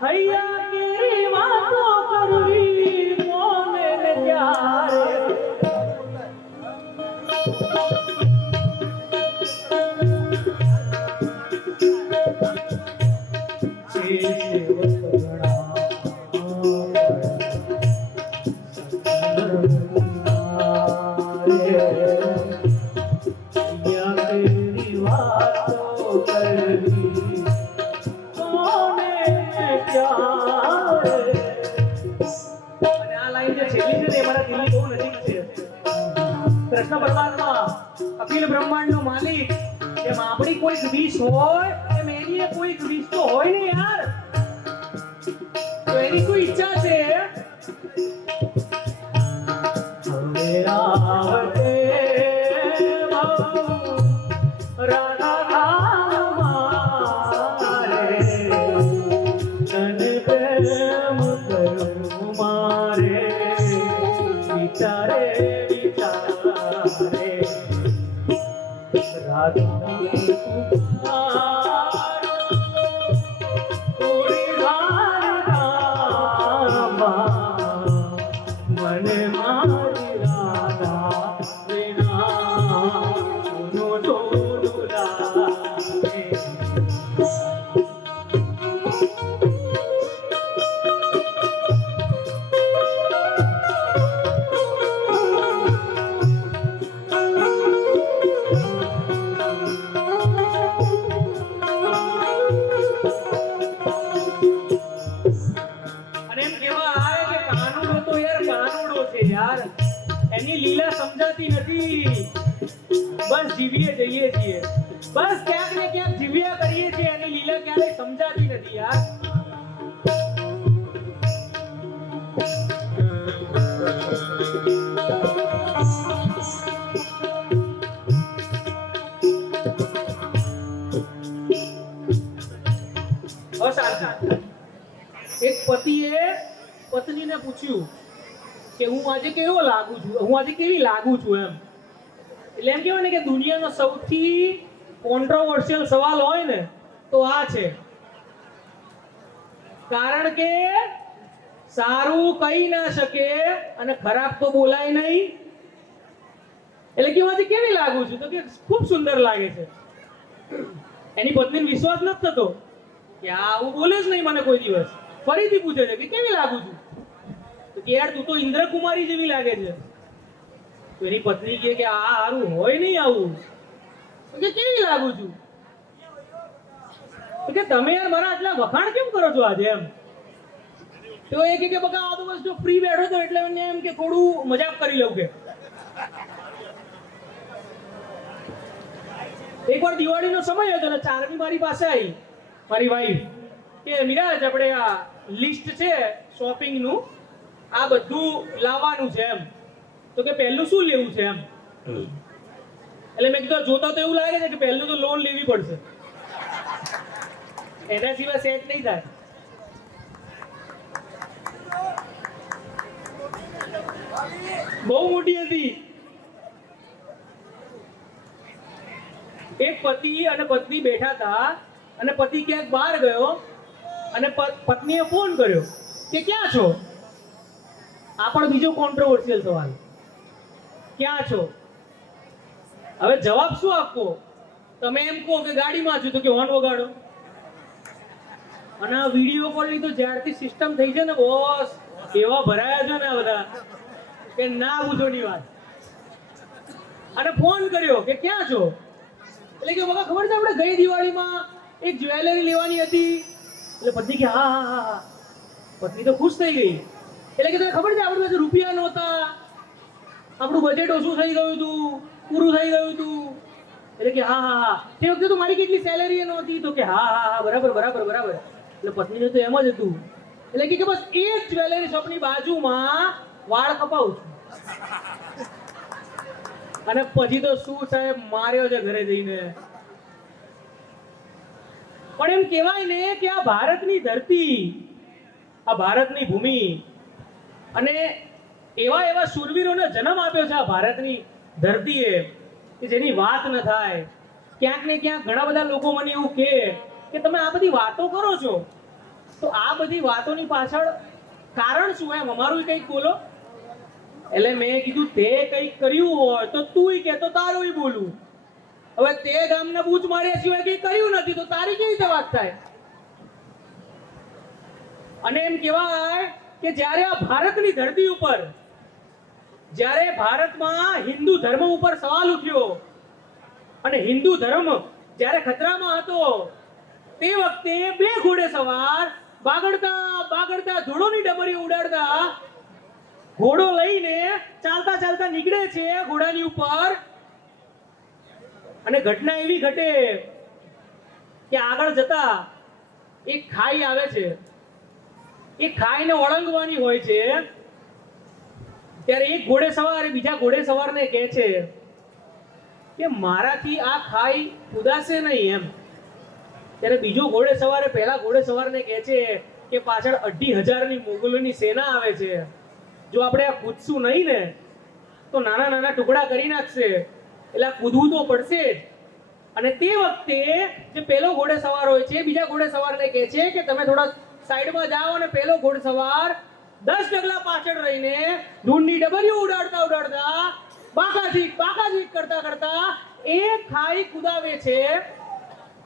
હૈયા કેરી વાતો કરવી કોને ને ક્યારે। કૃષ્ણ પરમાત્મા અખિલ બ્રહ્માંડનો માલિક, એમ આપણી કોઈક વિશ હોય એમ એની કોઈક વિશ તો હોય ને યાર, તો એની કોઈ ઈચ્છા છે હવે આવતે રાધા ધામ મારે, તને પ્રેમ કરું મારે, વિચારે રાધા મને મારી રાધા વિના એની લીલા સમજાતી નથી, બસ જીવીએ જઈએ છીએ, બસ ક્યાંક ને ક્યાંક જીવ્યા કરીએ છીએ, એની લીલા ક્યારેય સમજાતી નથી યાર। પતિએ પત્નીને પૂછ્યું કે હું આજે કેવો લાગુ છું, હું આજે કેવી લાગુ છું એમ. એટલે એમ કહેવાય ને કે દુનિયાનો સૌથી કોન્ટ્રોવર્શિયલ સવાલ હોય ને તો આ છે. કારણ કે સારું કહી ના શકે અને ખરાબ તો બોલાય નહીં. એટલે કે હું આજે કેવી લાગુ છું, તો કે ખૂબ સુંદર લાગે છે. એની પત્નીને વિશ્વાસ નથી થતો કે આવું બોલે જ નહીં મને કોઈ દિવસ. ફરીથી પૂછે છે કે કેવી લાગુ છું, તો કે યાર તું તો ઇન્દ્રકુમારી જેવી લાગે છે. તો એની પત્ની કહે કે આ સારું હોય નહીં આવું. તો કે કેવી લાગુ છું, તો કે તમે યાર મારા આટલા વખાણ કેમ કરો છો આજે એમ. તો એ કે બકા આ તો બસ જો ફ્રી બેઠો તો એટલે મને એમ કે થોડું મજાક કરી લઉં કે. એકવાર દિવાળીનો સમય હતો ને ચારમી મારી પાસે આવી મારી વાઈફ કે મિરાજ આપણે આ લિસ્ટ છે શોપિંગનું, આ બધું લાવવાનું છે એમ. તો કે પહેલું શું લેવું છે એમ. એટલે મેં કીધું જોતા તો એવું લાગે છે કે પહેલું તો લોન લેવી પડશે, એના સિવાય સેટ નહીં થાય. બહુ મોટી હતી. એક પતિ અને પત્ની બેઠા હતા અને પતિ ક્યાંક બહાર ગયો અને પત્નીએ ફોન કર્યો કે ક્યાં છો. આ પણ બીજો કોન્ટ્રોવર્શિયલ સવાલ, ક્યાં છો. હવે જવાબ શું આપવો. તમે એમ કહો કે ગાડીમાં છો, તો કે હોર્ન વગાડો. અને આ વિડીયો કોલની તો જ્યારથી સિસ્ટમ થઈ છે ને બોસ, એવા ભરાયા છે ને આ બધા કે ના પૂછોની વાત. અને ફોન કર્યો કે ક્યાં છો. એટલે કે બકા ખબર છે આપણે ગઈ દિવાળીમાં એક જ્વેલરી લેવાની હતી. એટલે પત્ની કે હા હા હા હા. પત્ની તો ખુશ થઈ ગઈ. એટલે કે તને ખબર છે આપણી પાસે રૂપિયા નહોતા, આપણું બજેટ ઓછું થઈ ગયું હતું, પૂરું થઈ ગયું હતું. એટલે કે હા હા હા. તે વખતે તો મારી કેટલી સેલેરી નહોતી. તો કે હા હા હા બરાબર બરાબર બરાબર. એટલે પત્નીને તો એમ જ હતું. એટલે કે બસ એ જ જ્વેલરી શોપની બાજુમાં વાળ કપાવું છું. અને પછી તો શું સાહેબ માર્યો છે ઘરે જઈને. પણ એમ કહેવાય ને કે આ ભારતની ધરતી, આ ભારતની ભૂમિ અને એવા એવા શૂરવીરોને જન્મ આપ્યો છે આ ભારતની ધરતીએ કે જેની વાત ન થાય. ક્યાંક ને ક્યાંક ઘણા બધા લોકો મને એવું કહે કે તમે આ બધી વાતો કરો છો, તો આ બધી વાતોની પાછળ કારણ શું એમ, અમારું કંઈક બોલો. એટલે મેં કીધું તે કંઈક કર્યું હોય તો તુંય કે તો તારું બોલું. હવે તે ગામના બૂચ માર્યા સિવાય કંઈ કર્યું નથી તો તારી કેવી રીતે વાત થાય. અને એમ કહેવાય કે જ્યારે આ ભારતની ધરતી ઉપર, જ્યારે ભારતમાં હિન્દુ ધર્મ ઉપર સવાલ ઉઠ્યો અને હિન્દુ ધર્મ જ્યારે ખતરામાં હતો, તે વખતે બે ઘોડે સવાર બાગડતા બાગડતા ધૂળોની ડમરી ઉડાડતા ઘોડો લઈને ચાલતા ચાલતા નીકળે છે ઘોડાની ઉપર. અને ઘટના એવી ઘટે કે આગળ જતા એક ખાઈ આવે છે. એ ખાઈને ઓળંગવાની હોય છે. ત્યારે એક ઘોડે સવાર બીજા ઘોડે સવારને કહે છે કે મારાથી આ ખાઈ કુદાશે નહીં એમ. ત્યારે બીજો ઘોડે સવારે પહેલા ઘોડે સવારને કહે છે કે પાછળ 25,000ની મોગલોની સેના આવે છે, જો આપણે આ કૂદશું નહીં ને તો નાના નાના ટુકડા કરી નાખશે, એટલે કૂદવું તો પડશે જ. અને તે વખતે જે પહેલો ઘોડે સવાર હોય છે બીજા ઘોડે સવારને કહે છે કે તમે થોડા સાઈડમાં જાઓ અને પહેલો ઘોડે સવાર 10 ડગલા પાછળ રહીને ધૂળની ડબરીઓ ઉડાડતા ઉડાડતા બાકાજીક કરતા કરતા એક ખાઈ કુદાવે છે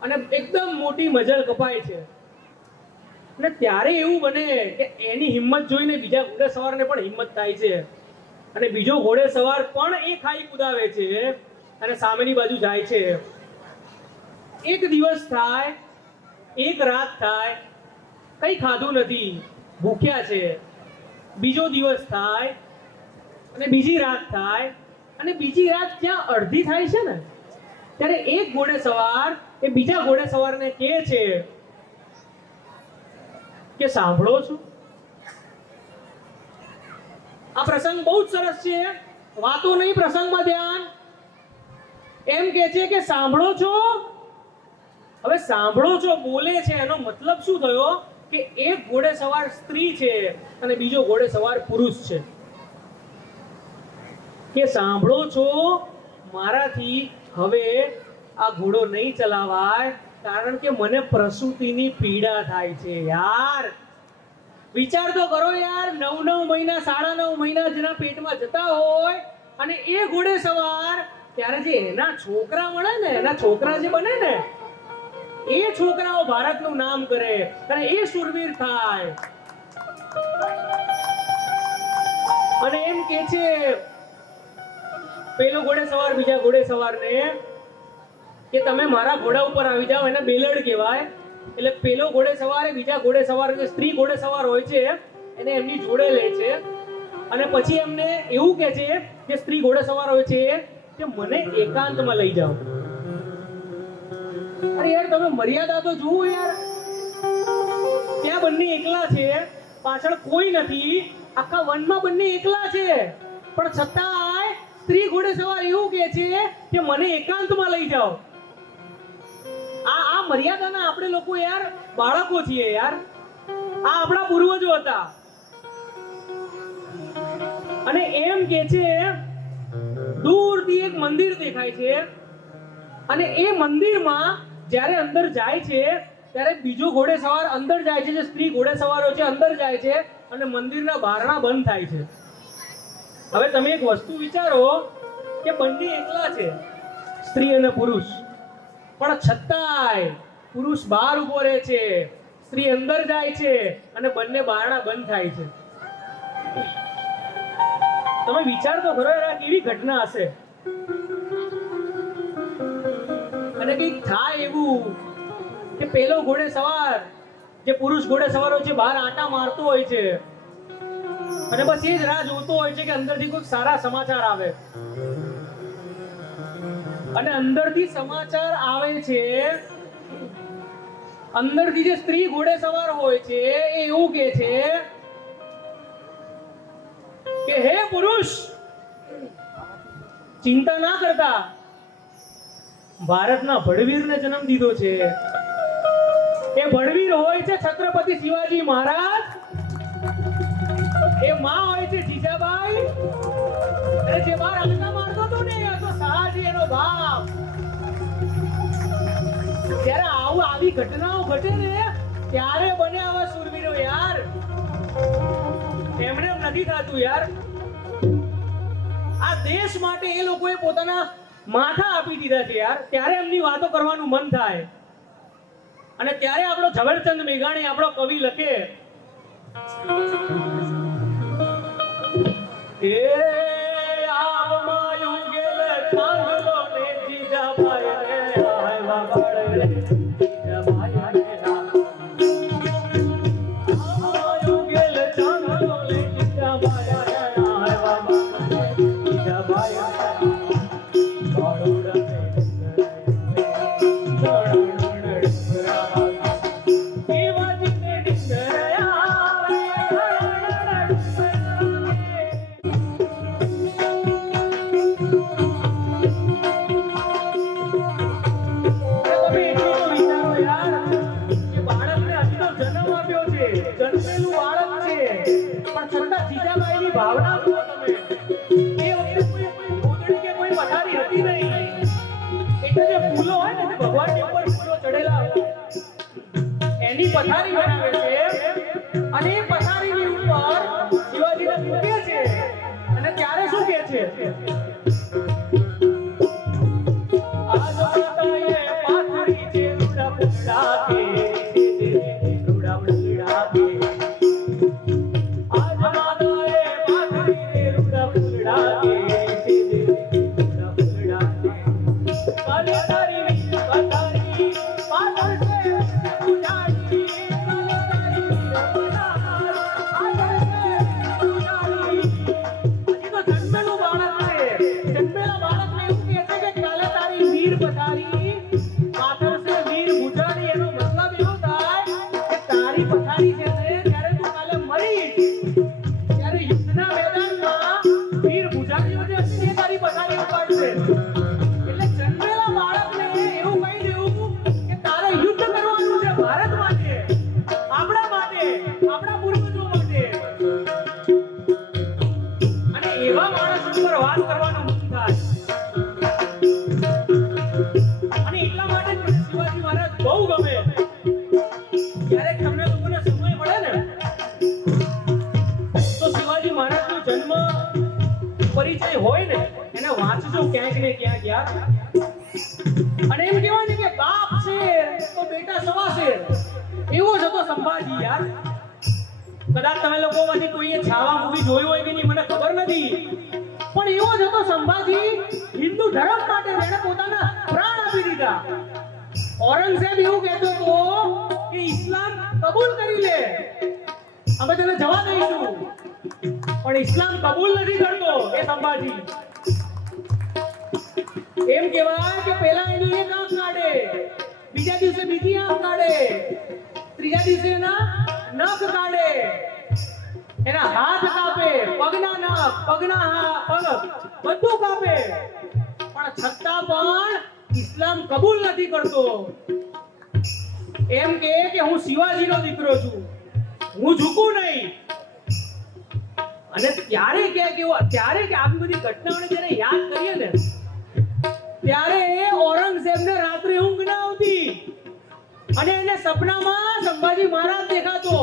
અને એકદમ મોટી મજલ કપાય છે. અને ત્યારે એવું બને કે એની હિંમત જોઈને બીજા ઘોડે સવારને પણ હિંમત થાય છે અને બીજો ઘોડે સવાર પણ એ ખાઈ કુદાવે છે અને સામેની બાજુ જાય છે. એક દિવસ થાય, એક રાત થાય, કંઈ ખાધું નથી, ભૂખ્યા છે. બીજો દિવસ થાય અને બીજી રાત થાય અને બીજી રાત જ્યાં અડધી થાય છે ને ત્યારે એક ઘોડે સવાર એ બીજા ઘોડે સવારને કહે છે કે સાંભળો છો, આ પ્રસંગ બહુ જ સરસ છે, વાતો નહીં પ્રસંગમાં ધ્યાન. એમ કહે છે કે સાંભળો છો. હવે સાંભળો છો બોલે છે એનો મતલબ શું થયો કે એક ઘોડેસવાર સ્ત્રી છે અને બીજો ઘોડેસવાર પુરુષ છે. કે સાંભળો છો, મારાથી હવે આ ઘોડો નહીં ચલાવાય, કારણ કે મને પ્રસૂતિની પીડા થાય છે. યાર વિચાર તો કરો યાર, 9 મહિના 9.5 મહિના જેના પેટમાં જતા હોય અને એ ઘોડેસવાર, ત્યારે જે એના છોકરા મળે ને, એના છોકરા જે બને ને, એ છોકરાઓ ભારતનું નામ કરે અને એ શૂરવીર થાય. અને એમ કે છે પેલો ઘોડેસવાર બીજા ઘોડેસવારને કે તમે મારા ઘોડા ઉપર આવી જાઓ, એને બેલડ કહેવાય. એટલે પેલો ઘોડેસવારે બીજા ઘોડેસવાર, જે સ્ત્રી ઘોડેસવાર હોય છે, એને એમની જોડે લે છે અને પછી એમને એવું કહે છે કે સ્ત્રી ઘોડેસવાર હોય છે કે મને એકાંતમાં લઈ જાઓ. અરે યાર તમે મર્યાદા તો જુઓ યાર, ત્યાં બંને એકલા છે, પાછળ કોઈ નથી, આખા વનમાં બંને એકલા છે, પણ છતાંય સ્ત્રી ઘોડેસવાર એવું કહે છે કે મને એકાંતમાં લઈ જાઓ. આ મર્યાદાના આપણે લોકો યાર બાળકો છીએ યાર. આ આપણા પૂર્વજો હતા. અને એમ કે છે દૂરથી એક મંદિર દેખાય છે અને એ મંદિરમાં જ્યારે અંદર જાય છે ત્યારે બીજો ઘોડેસવાર અંદર જાય છે, જે સ્ત્રી ઘોડેસવારો છે અંદર જાય છે અને મંદિરના બારણા બંધ થાય છે. હવે તમે એક વસ્તુ વિચારો કે બંને એકલા છે, સ્ત્રી અને પુરુષ, પણ છતાંય પુરુષ બહાર ઉભો રહે છે, સ્ત્રી અંદર જાય છે અને બંને બારણા બંધ થાય છે. તમે વિચાર તો ખરો યાર, કેવી ઘટના હશે. અને કંઈક થાય એવું કે પેલો ઘોડેસવાર, જે પુરુષ ઘોડેસવારો છે, બહાર આંટા મારતો હોય છે અને બસ એ જ રાહ જોતો હોય છે કે અંદરથી કોઈ સારા સમાચાર આવે. અને અંદરથી સમાચાર આવે છે, અંદરથી જે સ્ત્રી ઘોડેસવાર હોય છે એ એવું કહે છે કે હે પુરુષ, ચિંતા ના કરતા, ભારતના ભડવીરને જન્મ દીધો છે. એ ભડવીર હોય છે છત્રપતિ શિવાજી મહારાજ, એ માં હોય છે જીજાબાઈ, અને જે બાર આંટા મારતો હતો ને એ હતો શાહજી એનો બાપ. જ્યારે આવી ઘટનાઓ ઘટે ને ત્યારે બને આવા શૂરવીરો યાર. એમને એમ નથી થતું યાર. આ દેશ માટે એ લોકોએ પોતાના માથા આપી દીધા છે યાર. ત્યારે એમની વાતો કરવાનું મન થાય. અને ત્યારે આપણો ઝવેરચંદ મેઘાણી, આપણો કવિ લખે એ આવમાં યુગેલ ચાંદલો ને જીજાબાઈ રે આવ્યા બાળરે જીજાબાઈ રે આવમાં યુગેલ ચાંદલો ને જીજાબાઈ રે આવ્યા બાળરે જીજાબાઈ રે ભાવના જુઓ તમે. એ વખતે કોઈ ગોદડી કે કોઈ પથારી હતી નહીં. એટલે જે ફૂલો હોય ને, ભગવાનની ઉપર ફૂલો ચડેલા હોય, એની પથારી બનાવે છે અને એ પથારીની ઉપર શિવાજીને મૂકે છે. અને ત્યારે શું કહે છે? આજ માતાએ પાથરી છે રૂડા ફૂડા કે, રૂડા ફૂડા કે. એટલે જન્મેલા બાળક યાર. અને એમ કહેવાય ને કે બાપ શેર તો બેટા સવા શેર, એવો જ હતો સંભાજી યાર. કદાચ તમે લોકોમાંથી કોઈએ છાવા મૂવી જોયું હોય કે નહીં મને ખબર નથી, પણ એવો જ હતો સંભાજી. હિન્દુ ધર્મ માટે એણે પોતાના પ્રાણ આપી દીધા. ઔરંગઝેબ એવું કહેતો હતો કે ઇસ્લામ કબૂલ કરી લે, અમે તને જવા દઈશું, પણ ઇસ્લામ કબૂલ નથી કરતો એ સંભાજી. એમ કહેવાય કે પહેલા એની એક આંખ કાઢે, બીજા દિવસે બીજી આંખ કાઢે, ત્રીજા દિવસે એના નખ કાઢે, એના હાથ કાપે, પગના નખ, પગના પગ બધું કાપે, પણ છતાં પણ ઇસ્લામ કબૂલ નથી કરતો. એમ કે હું શિવાજીનો દીકરો છું, હું ઝૂકું નહીં. અને ત્યારે કે આવી બધી ઘટનાઓને જ્યારે યાદ કરીએ ને ત્યારે ઔરંગઝેબને રાત્રે ઊંઘ ના આવતી અને એને સપનામાં સંભાજી મહારાજ દેખાતો.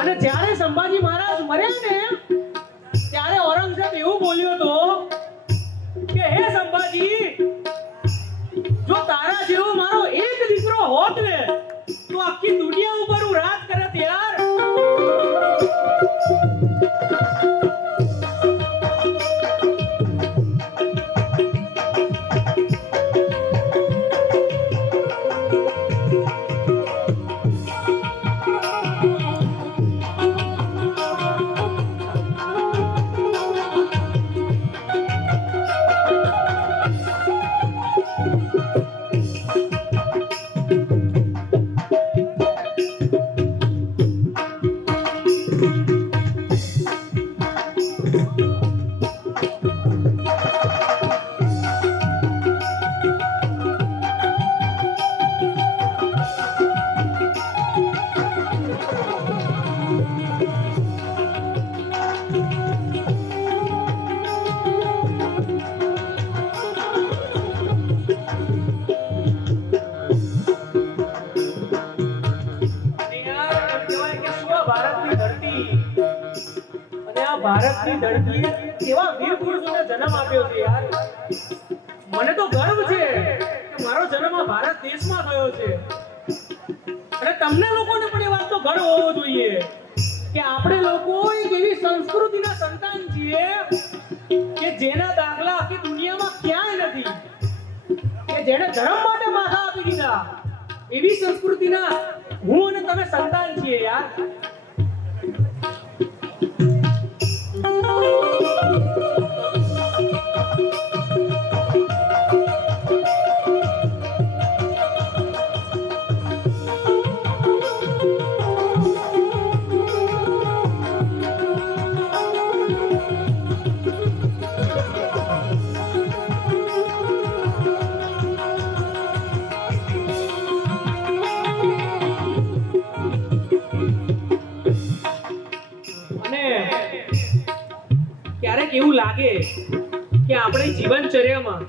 અને જ્યારે સંભાજી મહારાજ મર્યા ને ત્યારે ઔરંગઝેબ એવું બોલ્યો હતો કે હે સંભાજી, જો તારા જેવો મારો એક દીકરો હોત ને તો આખી દુનિયા ઉપર હું રાજ કરત યાર. ભારતની ધરતીએ કેવા વીર પુરુષોને જન્મ આપ્યો છે યાર. મને તો ગર્વ છે કે મારો જન્મ આ ભારત દેશમાં થયો છે. અને તમને લોકોને પણ એ વાતનો ગર્વ હોવો જોઈએ કે આપણે લોકો એક એવી સંસ્કૃતિના સંતાન છીએ કે જેના દાખલા આખી દુનિયામાં ક્યાંય નથી, કે જેણે ધર્મ માટે માથા આપી દીધા. એવી સંસ્કૃતિના હું અને તમે સંતાન છીએ યાર. ક્યારેક એવું લાગે કે આપણે જીવનચર્યામાં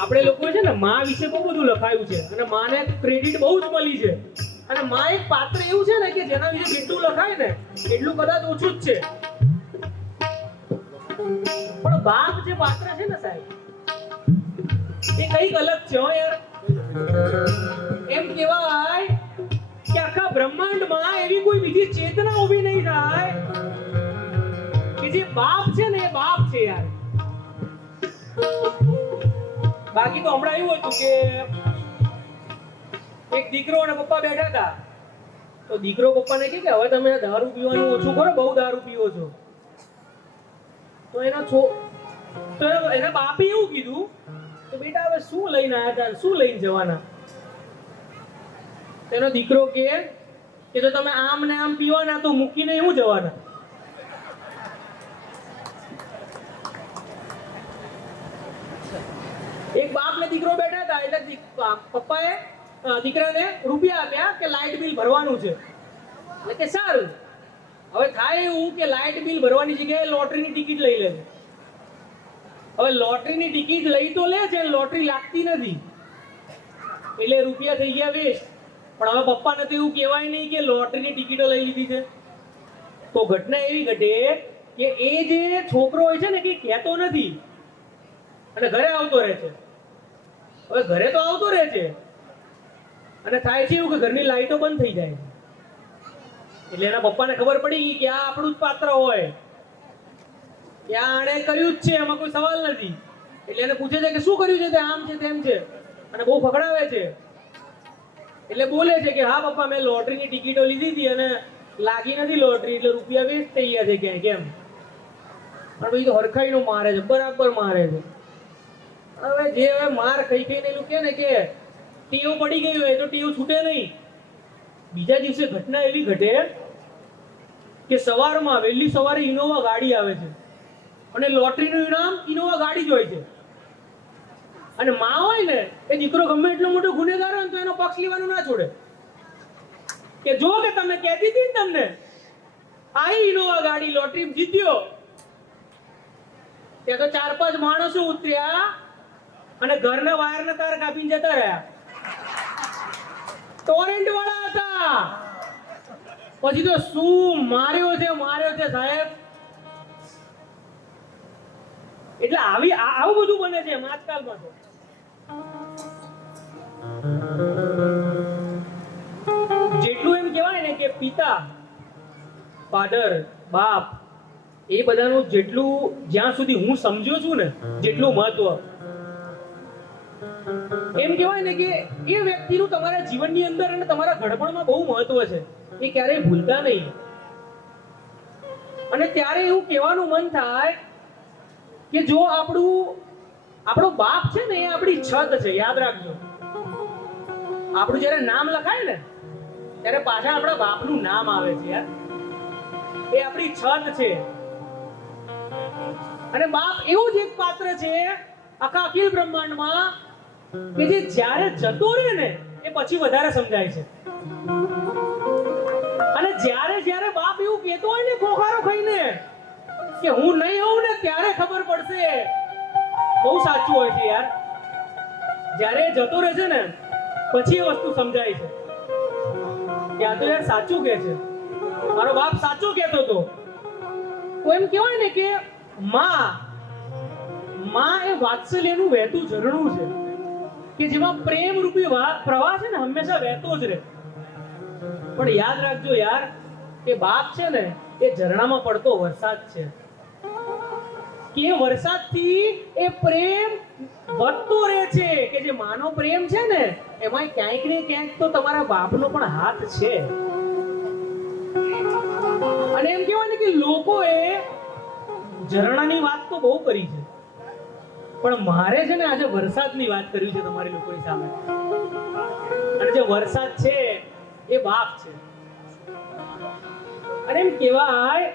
આપણે લોકો છે ને માં વિશે બહુ બધું લખાયું છે અને માને ક્રેડિટ બહુ જ મળી છે. અને માં એક પાત્ર એવું છે ને કે જેના વિશે જેટલું લખાય ને એટલું કદાચ ઓછું જ છે. પણ બાપ જે પાત્ર છે ને સાહેબ, એ કંઈક અલગ છે હો યાર. એમ કહેવાય કે આખા બ્રહ્માંડમાં એવી કોઈ બીજી ચેતના ઊભી નહીં થાય કે જે બાપ છે ને એ બાપ છે યાર. બાકી તો હમણાં એવું હતું કે એક દીકરો અને પપ્પા બેઠા હતા, તો દીકરો પપ્પાને કહે કે હવે તમે દારૂ પીવાનું ઓછું કરો, બહુ દારૂ પીવો છો. તો એના બાપે એવું કીધું કે બેટા હવે શું લઈને આવ્યા હતા, શું લઈને જવાના? તેનો દીકરો કે તો તમે આમ ને આમ પીવાના તો મૂકીને એવું જવાના. એક બાપ ને દીકરો બેઠા હતા એટલે પપ્પાએ દીકરાને રૂપિયા આપ્યા કે લાઇટ બિલ ભરવાનું છે. એટલે કે સારું, હવે થાય એવું કે લાઇટ બિલ ભરવાની જગ્યાએ લોટરીની ટિકિટ લઈ લે. હવે લોટરીની ટિકિટ લઈ તો લે છે, લોટરી લાગતી નથી એટલે રૂપિયા થઈ ગયા વેસ્ટ. પણ હવે પપ્પાને તો એવું કહેવાય નહીં કે લોટરીની ટિકિટો લઈ લીધી છે. તો ઘટના એવી ઘટે કે એ જે છોકરો હોય છે ને કે કહેતો નથી અને ઘરે આવતો રહે છે. હવે ઘરે તો આવતો રહે છે અને થાય છે એવું કે ઘરની લાઈટો બંધ થઈ જાય એટલે એના પપ્પાને ખબર પડી ગઈ કે આ આપણું જ પાત્ર હોય, કે આ આણે કર્યું જ છે, એમાં કોઈ સવાલ નથી. એટલે એને પૂછે છે કે શું કર્યું છે, તે આમ છે તેમ છે, અને બહુ ફકડાવે છે. એટલે બોલે છે કે હા પપ્પા, મેં લોટરીની ટિકિટો લીધી હતી અને લાગી નથી લોટરી, એટલે રૂપિયા વેસ્ટ થઈ ગયા છે ક્યાંય કેમ. પણ પછી તો હરખાઈનું મારે છે, બરાબર મારે છે. હવે માર ખાઈ ખાઈને એનું કે ને કે ટેવ પડી ગઈ હોય તો ટેવ છૂટે નહીં. બીજા દિવસે ઘટના એવી ઘટે કે સવારમાં વહેલી સવારે ઇનોવા ગાડી આવે છે અને લોટરીનું ઇનામ ઇનોવા ગાડી જ હોય છે. અને માં હોય ને એ દીકરો ગમે એટલો મોટો ગુનેગાર હોય ને તો એનો પક્ષ લેવાનું ના છોડે, કે જો કે તમે કહેતી હતી ને તમને આઈ ઇનોવા ગાડી લોટરી જીત્યો. ત્યાં તો 4-5 માણસો ઉતર્યા અને ઘરના વાયરના તાર કાપીને જતા રહ્યા. ટોરેન્ટ વાળા હતા. પછી તો શું માર્યો છે સાહેબ. એટલે આવું બધું બને છે આજકાલમાં. તો જેટલું એમ કહેવાય ને કે પિતા, ફાધર, બાપ, એ બધાનું જેટલું, જ્યાં સુધી હું સમજ્યો છું ને, જેટલું મહત્વ, એમ કહેવાય ને કે એ વ્યક્તિનું તમારા જીવનની અંદર અને તમારા ઘડપણમાં બહુ મહત્વ છે. એ ક્યારેય ભૂલતા નહીં. અને ત્યારે એવું કહેવાનું મન થાય કે જો આપણો બાપ છે ને એ આપણી છત છે. યાદ રાખજો, આપણું જ્યારે નામ લખાય ને ત્યારે પાછળ આપણા બાપનું નામ આવે છે યાર. એ આપણી છત છે. અને બાપ એવું જ એક પાત્ર છે આખા અખિલ બ્રહ્માંડમાં કે જે જ્યારે જતો રહે ને એ પછી વધારે સમજાય છે. અને જ્યારે બાપ એવું કહેતો હોય ને ખોખારો ખાઈને કે હું નહીં હોઉં ને ત્યારે ખબર પડશે. બહુ સાચું હોય છે યાર. જ્યારે જતો રહે છે ને પછી એ વસ્તુ સમજાય છે કે આ તો યાર સાચું કહે છે, મારો બાપ સાચું કહેતો હતો. તો એમ કહેવાય ને કે માં એ વાત્સલ્યનું વહેતું ઝરણું છે કે જેમાં પ્રેમ રૂપી પ્રવાહ છે ને હંમેશા વહેતો જ રહે. પણ યાદ રાખજો યાર, કે બાપ છે ને એ ઝરણામાં પડતો વરસાદ છે, કે વરસાદથી એ પ્રેમ વધતો રહે છે. કે જે માનો પ્રેમ છે ને એમાં ક્યાંક ને ક્યાંક તો તમારા બાપનો પણ હાથ છે. અને એમ કહેવાય ને કે લોકોએ ઝરણાની વાત તો બહુ કરી છે, પણ મારે છે ને આજે વરસાદની વાત કરવી છે તમારી લોકોની સામે. અને જે વરસાદ છે એ બાપ છે. અને એમ કહેવાય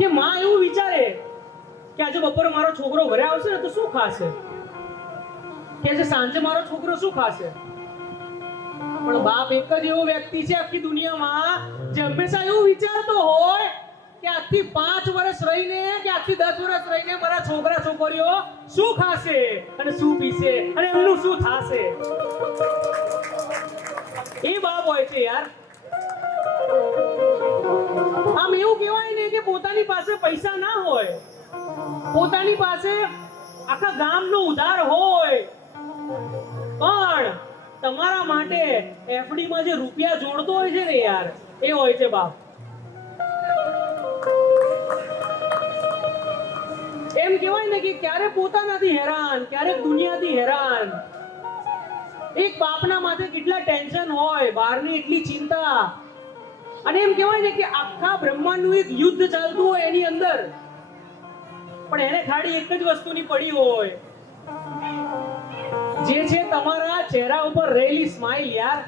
કે માં એવું વિચારે કે આજે બપોરે મારો છોકરો ઘરે આવશે ને તો શું ખાશે, કે આજે સાંજે મારો છોકરો શું ખાશે. પણ બાપ એક જ એવો વ્યક્તિ છે આખી દુનિયામાં જે હંમેશા એવું વિચારતો હોય કે આજથી 5 વર્ષ રહીને કે આજથી 10 વર્ષ રહીને મારા છોકરા છોકરીઓ શું ખાશે અને શું પીશે અને એમનું શું થાશે. એ બાપ હોય છે યાર. આમ એવું કહેવાય ને કે પોતાની પાસે પૈસા ના હોય, પોતાની પાસે આખા ગામનો ઉધાર હોય, પણ તમારા માટે એફડી માં જે રૂપિયા જોડતો હોય છે ને યાર, એ હોય છે બાપ. એમ કહેવાય ને કે ક્યારે પોતાનાથી હેરાન, ક્યારેક દુનિયાથી હેરાન. એક બાપના માથે કેટલા ટેન્શન હોય, બહારની એટલી ચિંતા. અને એમ કહેવાય ને કે આખા બ્રહ્માંડનું એક યુદ્ધ ચાલતું હોય એની અંદર, પણ એને ખાલી એક જ વસ્તુની પડી હોય, જે છે તમારા ચહેરા ઉપર રહેલી સ્માઈલ યાર.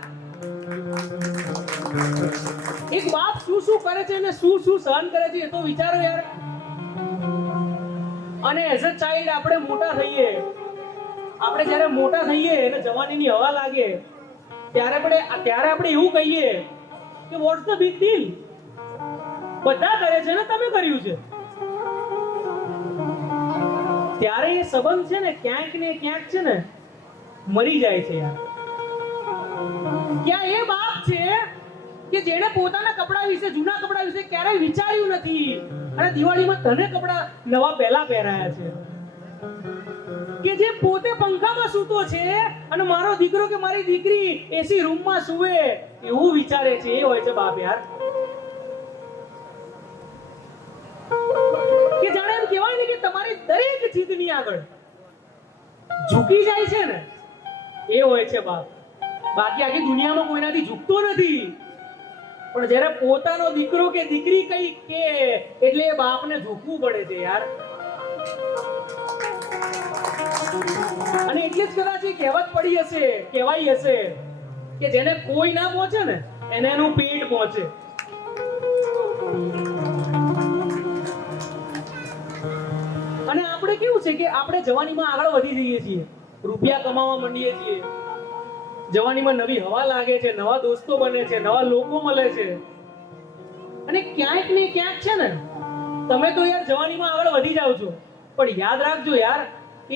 એક બાપ શું કરે છે અને શું સહન કરે છે એ તો વિચારો યાર. અને એઝ અ ચાઇલ્ડ આપણે મોટા થઈએ, આપણે જ્યારે મોટા થઈએ અને જવાનીની હવા લાગે ત્યારે આપણે એવું કહીએ કે વોટ્સ ધ બિગ ડીલ, બધા કરે છે ને તમે કર્યું છે. ત્યારે એ સંબંધ છે ને ક્યાંક ને ક્યાંક છે ને મરી જાય છે યાર. ક્યાં એ બાપ છે કે જેણે પોતાના કપડા વિશે, જૂના કપડા વિશે ક્યારેય વિચાર્યું નથી અને દિવાળીમાં તને કપડા નવા પહેલા પહેરાયા છે કે જે પોતે પંખામાં સૂતો છે અને મારો દીકરો કે મારી દીકરી એસી રૂમમાં સૂવે એવું વિચારે છે. એ હોય છે બાપ યાર. કે જાણે એમ કહેવાય ને કે તમારી દરેક જીદની આગળ ઝૂકી જાય છે ને એ હોય છે બાપ. બાકી આખી દુનિયામાં કોઈનાથી ઝૂકતો નથી, પણ જ્યારે પોતાનો દીકરો કે દીકરી કઈ કે એટલે એ બાપને ઝૂકવું પડે છે યાર. અને એટલે જ કદાચ એ કહેવત પડી હશે, કહેવાય હશે કે જેને કોઈ ના પહોંચે ને એને એનું પેટ પહોંચે. અને આપણે કેવું છે કે આપણે જવાનીમાં આગળ વધી જઈએ છીએ, રૂપિયા કમાવા માંડીએ છીએ, જવાનીમાં નવી હવા લાગે છે, નવા દોસ્તો બને છે, નવા લોકો મળે છે, અને ક્યાંક ને ક્યાંક છે ને તમે તો યાર જવાનીમાં આગળ વધી જાવ છો, પણ યાદ રાખજો યાર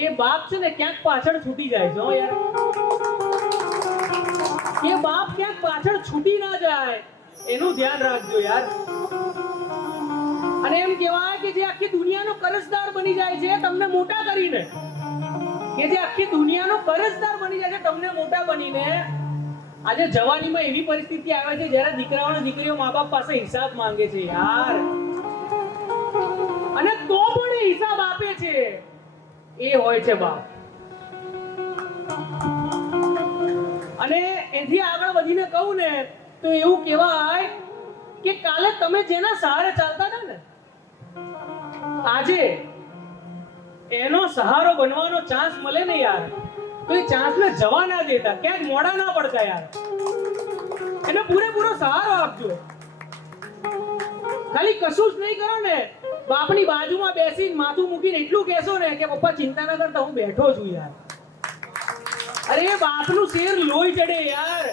એ બાપ છે ને ક્યાંક પાછળ છૂટી જાય છે યાર. એ બાપ ક્યાંક પાછળ છૂટી ના જાય એનું ધ્યાન રાખજો યાર. અને એમ કહેવાય કે જે આખી દુનિયાનો કરજદાર બની જાય છે તમને મોટા કરીને, કે જે આખી દુનિયાનો કરજદાર બની જાય છે તમને મોટા બનીને, આજે જવાનીમાં એવી પરિસ્થિતિ આવે છે જ્યારે દીકરાઓ અને દીકરીઓ મા બાપ પાસે હિસાબ માંગે છે યાર, અને તો પણ હિસાબ આપે છે. એ હોય છે બાપ. અને એથી આગળ વધીને કહું ને તો એવું કહેવાય કે કાલે તમે જેના સહારે ચાલતા હતા ને આજે એનો સહારો બનવાનો ચાન્સ મળે ને યાર તો એ ચાન્સ ને જવા ના દેતા, ક્યાંક મોડા ના પડતા યાર. એને પૂરેપૂરો સહારો આપજો. ખાલી કશું જ નહીં કરો ને, બાપની બાજુમાં બેસીને માથું મૂકીને એટલું કહેશો ને કે પપ્પા ચિંતા ના કરતા હું બેઠો છું યાર. અરે બાપનું શેર લોહી ચડે યાર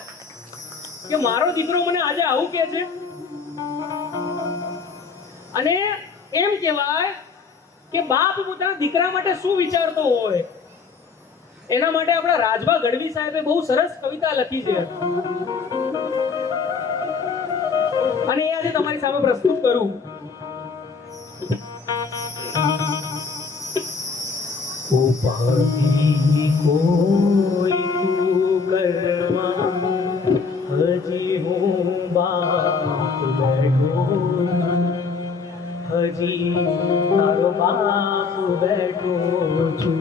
કે મારો દીકરો મને આજે આવું કહે છે. અને એમ કહેવાય કે બાપ પોતાના દીકરા માટે શું વિચારતો હોય એના માટે આપણા રાજભા ગઢવી સાહેબે બહુ સરસ કવિતા લખી છે, અને એ આજે તમારી સામે પ્રસ્તુત કરું. ઉપાધિ કોઈ તું કરવા હજી હું બાપ બેઠો, હજી તારો બાપ બેઠો છું.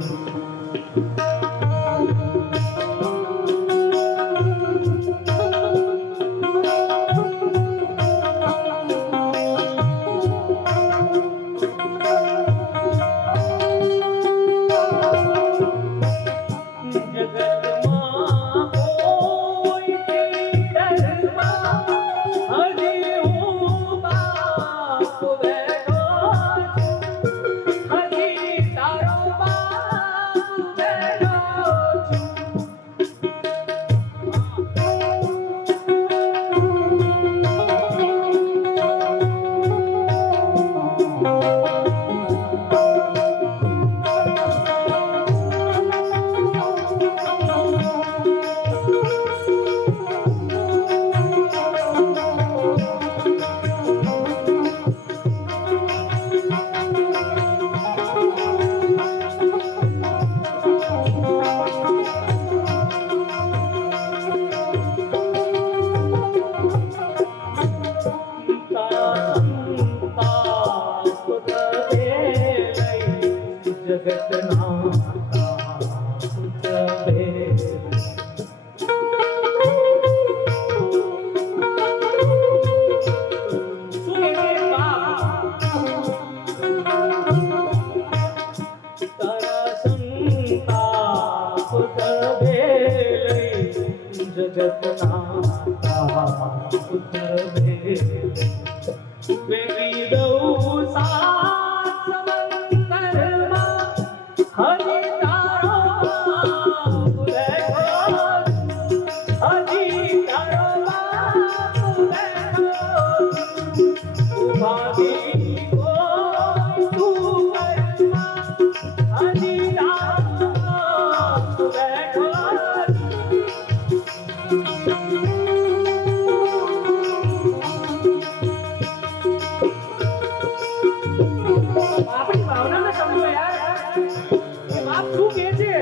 એવું કહે છે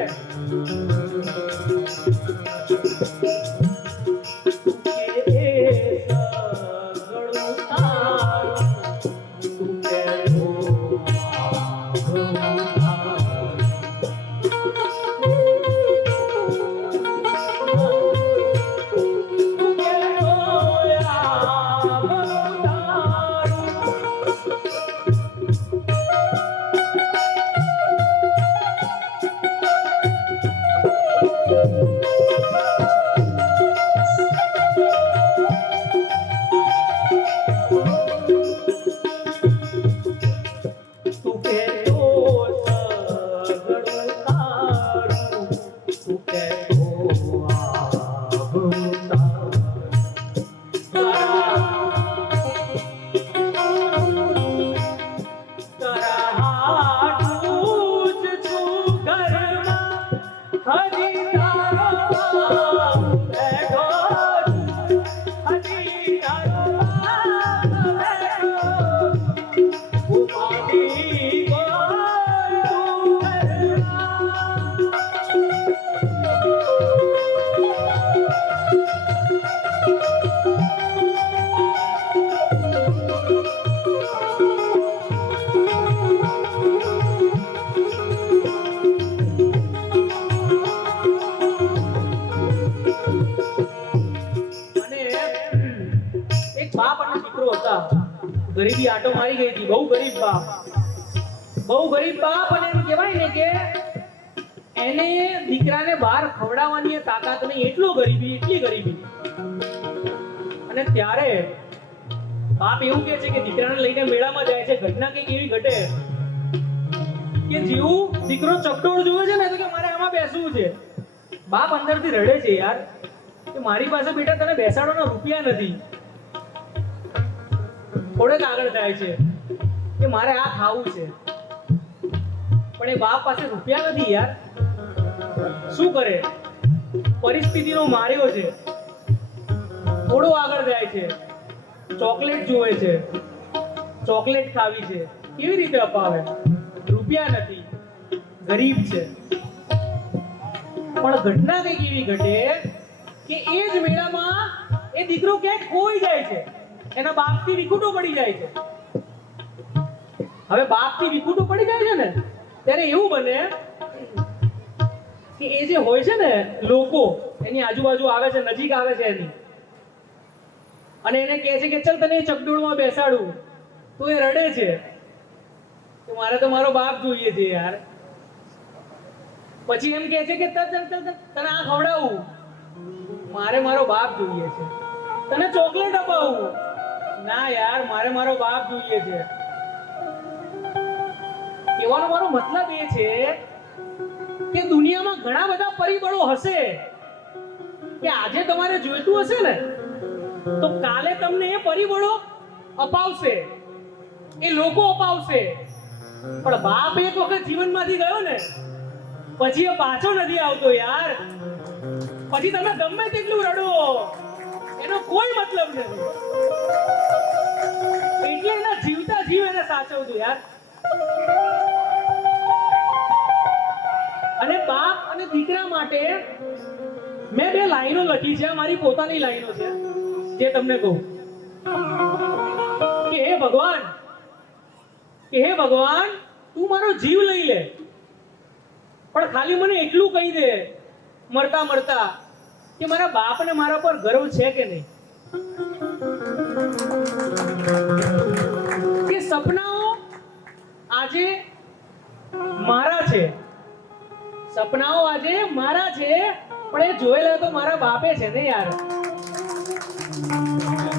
ગરીબી આટો મારી ગઈ હતી, બહુ ગરીબ બાપ અને એમ કહેવાય ને કે એને દીકરાને બહાર ખવડાવવાની તાકાત નહીં, એટલી ગરીબી. અને ત્યારે બાપ એવું કહે છે કે દીકરાને લઈને મેળામાં જાય છે. ઘટના કંઈક એવી ઘટે કે જેવું દીકરો ચકડોળ જોવે છે ને તો કે મારે આમાં બેસવું છે. બાપ અંદરથી રડે છે યાર કે મારી પાસે બેટા તને બેસાડવાના રૂપિયા નથી. થોડેક આગળ થાય છે કે મારે આ ખાવું છે, પણ એ બાપ પાસે રૂપિયા નથી યાર. શું કરે? પરિસ્થિતિનો માર્યો છે. થોડો આગળ જાય છે, ચોકલેટ જોવે છે, ચોકલેટ ખાવી છે. કેવી રીતે અપાવે? રૂપિયા નથી, ગરીબ છે. પણ ઘટના કઈક એવી ઘટે કે એ જ મેળામાં એ દીકરો ક્યાંક ખોઈ જાય છે. એના બાપથી વિખૂટો પડી જાય છે. હવે બાપથી વિખૂટો પડી જાય છે ને ત્યારે એવું બને કે એ જે હોય છે ને લોકો એની આજુબાજુ આવે છે, નજીક આવે છે એની, અને એને કહે છે કે ચલ તને ચકડોળમાં બેસાડું. તો એ રડે છે કે મારે તો મારો બાપ જોઈએ છે યાર. પછી એમ કહે છે કે તને આ ખવડાવું, મારે મારો બાપ જોઈએ છે. તને ચોકલેટ અપાવું, ના યાર મારે મારો બાપ જોઈએ છે. કહેવાનો મારો મતલબ એ છે કે દુનિયામાં ઘણા બધા પરિબળો હશે કે આજે તમારે જોઈતું હશે ને તો કાલે તમને એ પરિબળો અપાવશે, એ લોકો અપાવશે. પણ બાપ એક વખત જીવનમાંથી ગયો ને પછી એ પાછો નથી આવતો યાર. પછી તમે ગમે તેટલું રડો એનો કોઈ મતલબ નથી. એટલે એના જીવતા જીવ એને સાચવજો યાર. અને બાપ અને દીકરા માટે મેં 2 લાઈનો લખી છે, મારી પોતાની લાઈનો છે જે તમને કહું કે હે ભગવાન તું મારો જીવ લઈ લે, પણ ખાલી મને એટલું કહી દે મરતા મરતા કે મારા બાપને મારા પર ગર્વ છે કે નહીં. કે સપનાઓ આજે મારા છે, સપનાઓ આજે મારા છે, પણ એ જોયેલા તો મારા બાપે છે ને યાર.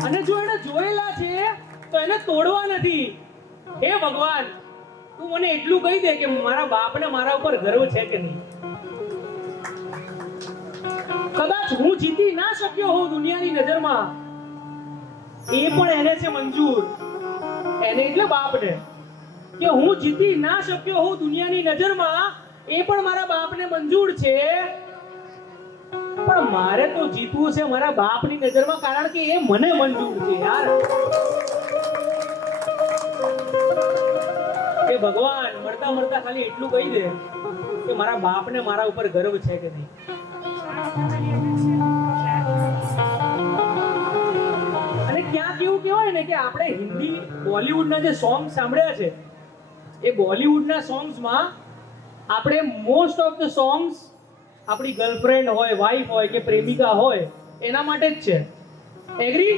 અને જો એને જોયેલા છે તો એને તોડવા નથી. હે ભગવાન તું મને એટલું કહી દે કે મારા બાપને મારા ઉપર ગર્વ છે કે નહીં. કદાચ હું જીતી ના શક્યો હોઉં દુનિયાની નજરમાં, એ પણ એને છે મંજૂર, એને એટલે બાપને, કે હું જીતી ના શક્યો હોઉં દુનિયાની નજરમાં, એ પણ મારા બાપને મંજૂર છે. પણ મારે તો જીતવું છે મારા બાપની નજરમાં, કારણ કે એ મને મંજૂર છે યાર. કે ભગવાન મળતા મળતા ખાલી એટલું કહી દે કે મારા બાપને મારા ઉપર ગર્વ છે કે નહીં. અને ક્યાંક એવું કહેવાય ને કે આપણે હિન્દી બોલિવૂડના જે સોંગ સાંભળ્યા છે એ બોલિવૂડના સોંગ્સમાં આપણે મોસ્ટ ઓફ ધ સોંગ્સ આપણી ગર્લફ્રેન્ડ હોય, વાઈફ હોય કે પ્રેમિકા હોય એના માટે જ છે. એગ્રી?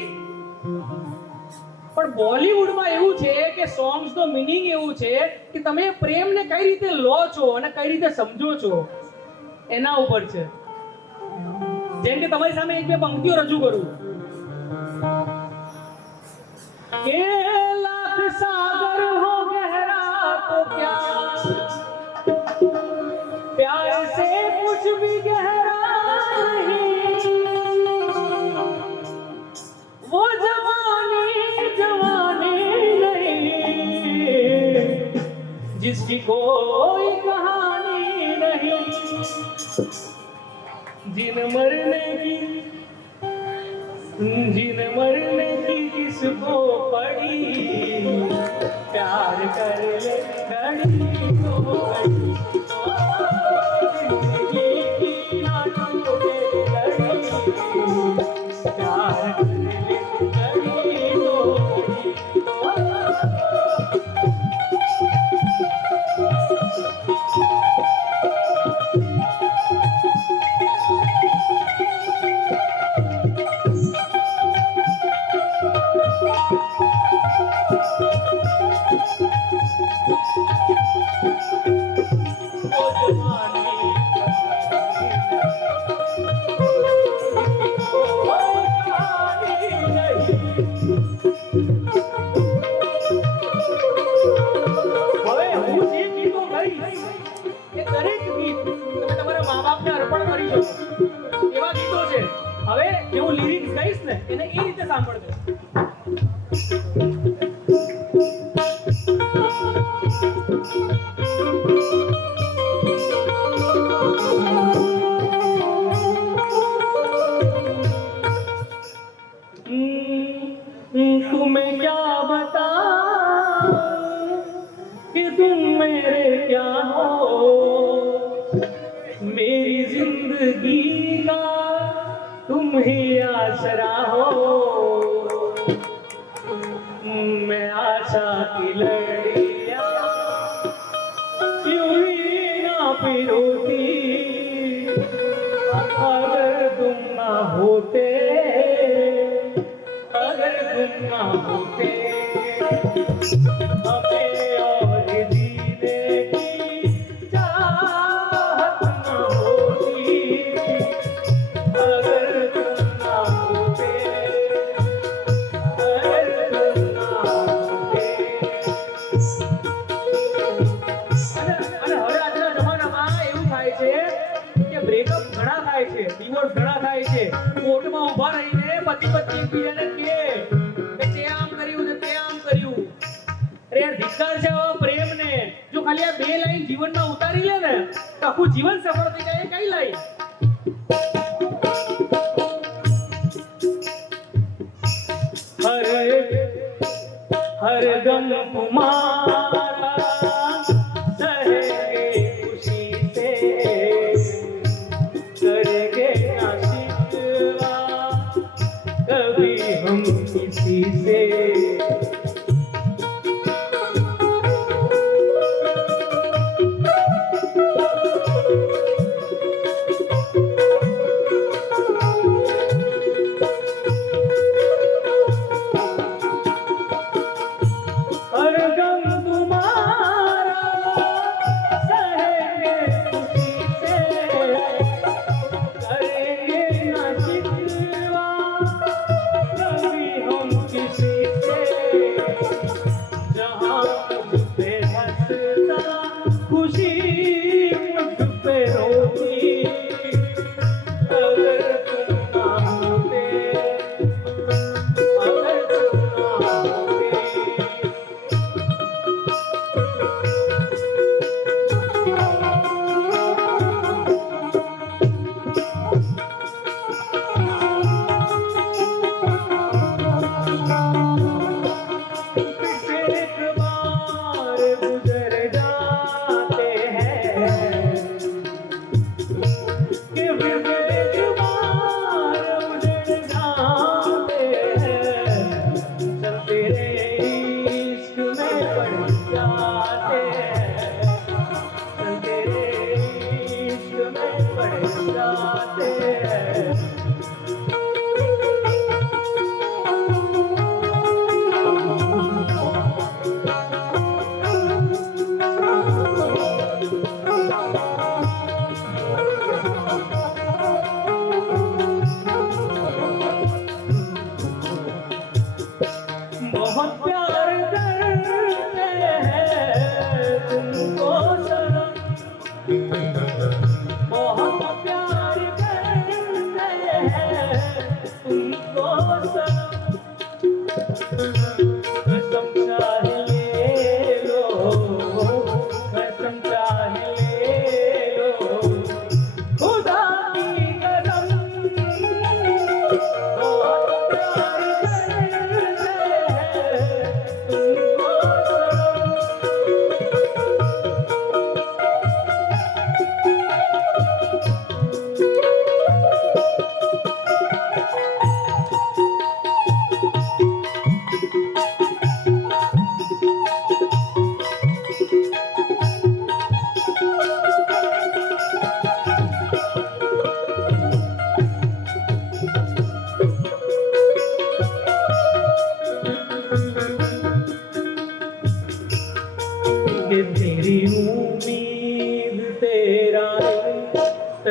પણ બોલિવૂડમાં એવું છે કે સોંગ્સનો મીનિંગ એવું છે કે તમે પ્રેમને કઈ રીતે લો છો અને કઈ રીતે સમજો છો એના ઉપર છે. જેમ કે તમારી સામે એક બે પંક્તિઓ રજૂ કરું કે લાખ સાગર હો ગहरा तो क्या प्यार से कुछ भी गहरा नहीं वो जवानी जवानी नहीं जिसकी कोई कहानी नहीं जिन मरने की किसको पड़ी प्यार कर ले घड़ी तो घड़ी जिंदगी की ना टूटे घड़ी प्यार कर ले घड़ी तो એને એ રીતે સાંભળજો. तुम्हें क्या बताऊं कि तुम मेरे क्या हो, मेरी जिंदगी का तुम ही आसरा हो. मैं आशा की लड़ियां यूं ही ना पिरोती अगर तुम ना होते, अगर तुम ना होते हमें और जीने की चाहत ना होती. अगर तुम ना होते, अगर तुम ना होते. અને હવે આજના જમાનામાં એવું થાય છે કે બ્રેકઅપ ઘણા થાય છે, ડિવોર્સ ઘણા થાય છે. કોર્ટમાં ઊભા રહીને પતિ પત્ની એકબીજાને કહે કે તે આમ કર્યું ને તે આમ કર્યું. અરે યાર ધિક્કાર છે આવા પ્રેમને. જો ખાલી આ બે લાઈન જીવનમાં ઉતારી લે ને તો આખું જીવન સફળ થઈ જાય. કઈ લાઈન? हर गम तुम्हारा सहेंगे खुशी से, करेंगे ना शिकवा कभी हम किसी से. हर गम तुम्हारा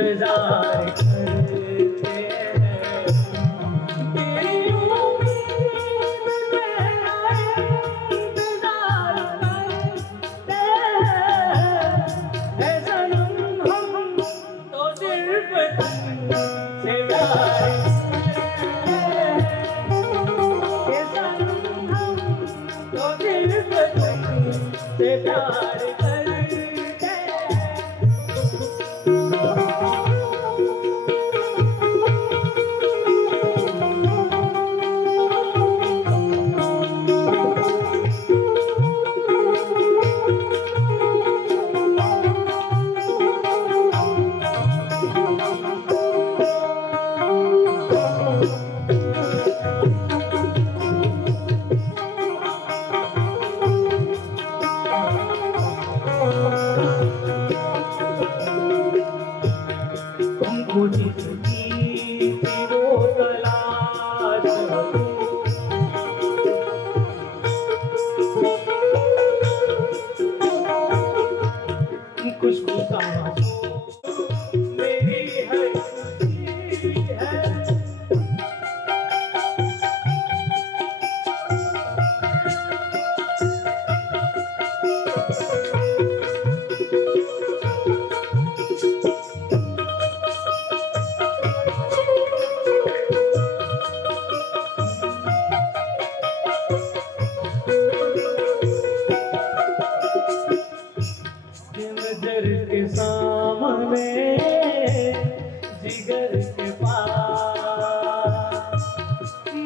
इंतजार करते हैं तेरी उम्मीद में इंतजार करते हैं सनम हम तो सिर्फ तुमसे प्यार करते हैं सनम हम तो सिर्फ तुमसे प्यार खुशबू का मेरी है नजर के सामने जिगर के पास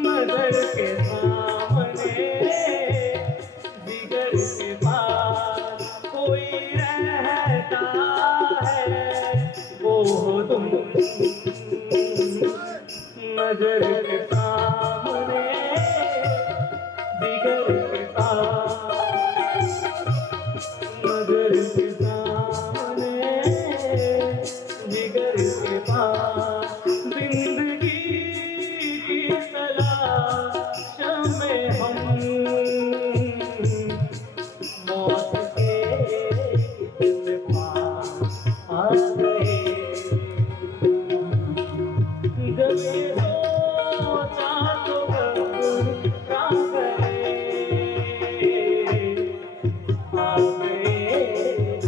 नजर के सामने जिगर के पास कोई रहता है वो हो तुम नजर के सामने जिगर के पास नजर के जिगर के पास जिंदगी की तलाश में हम मौत के पास आ गए जब ये सोचा तो घबरा गए आ गए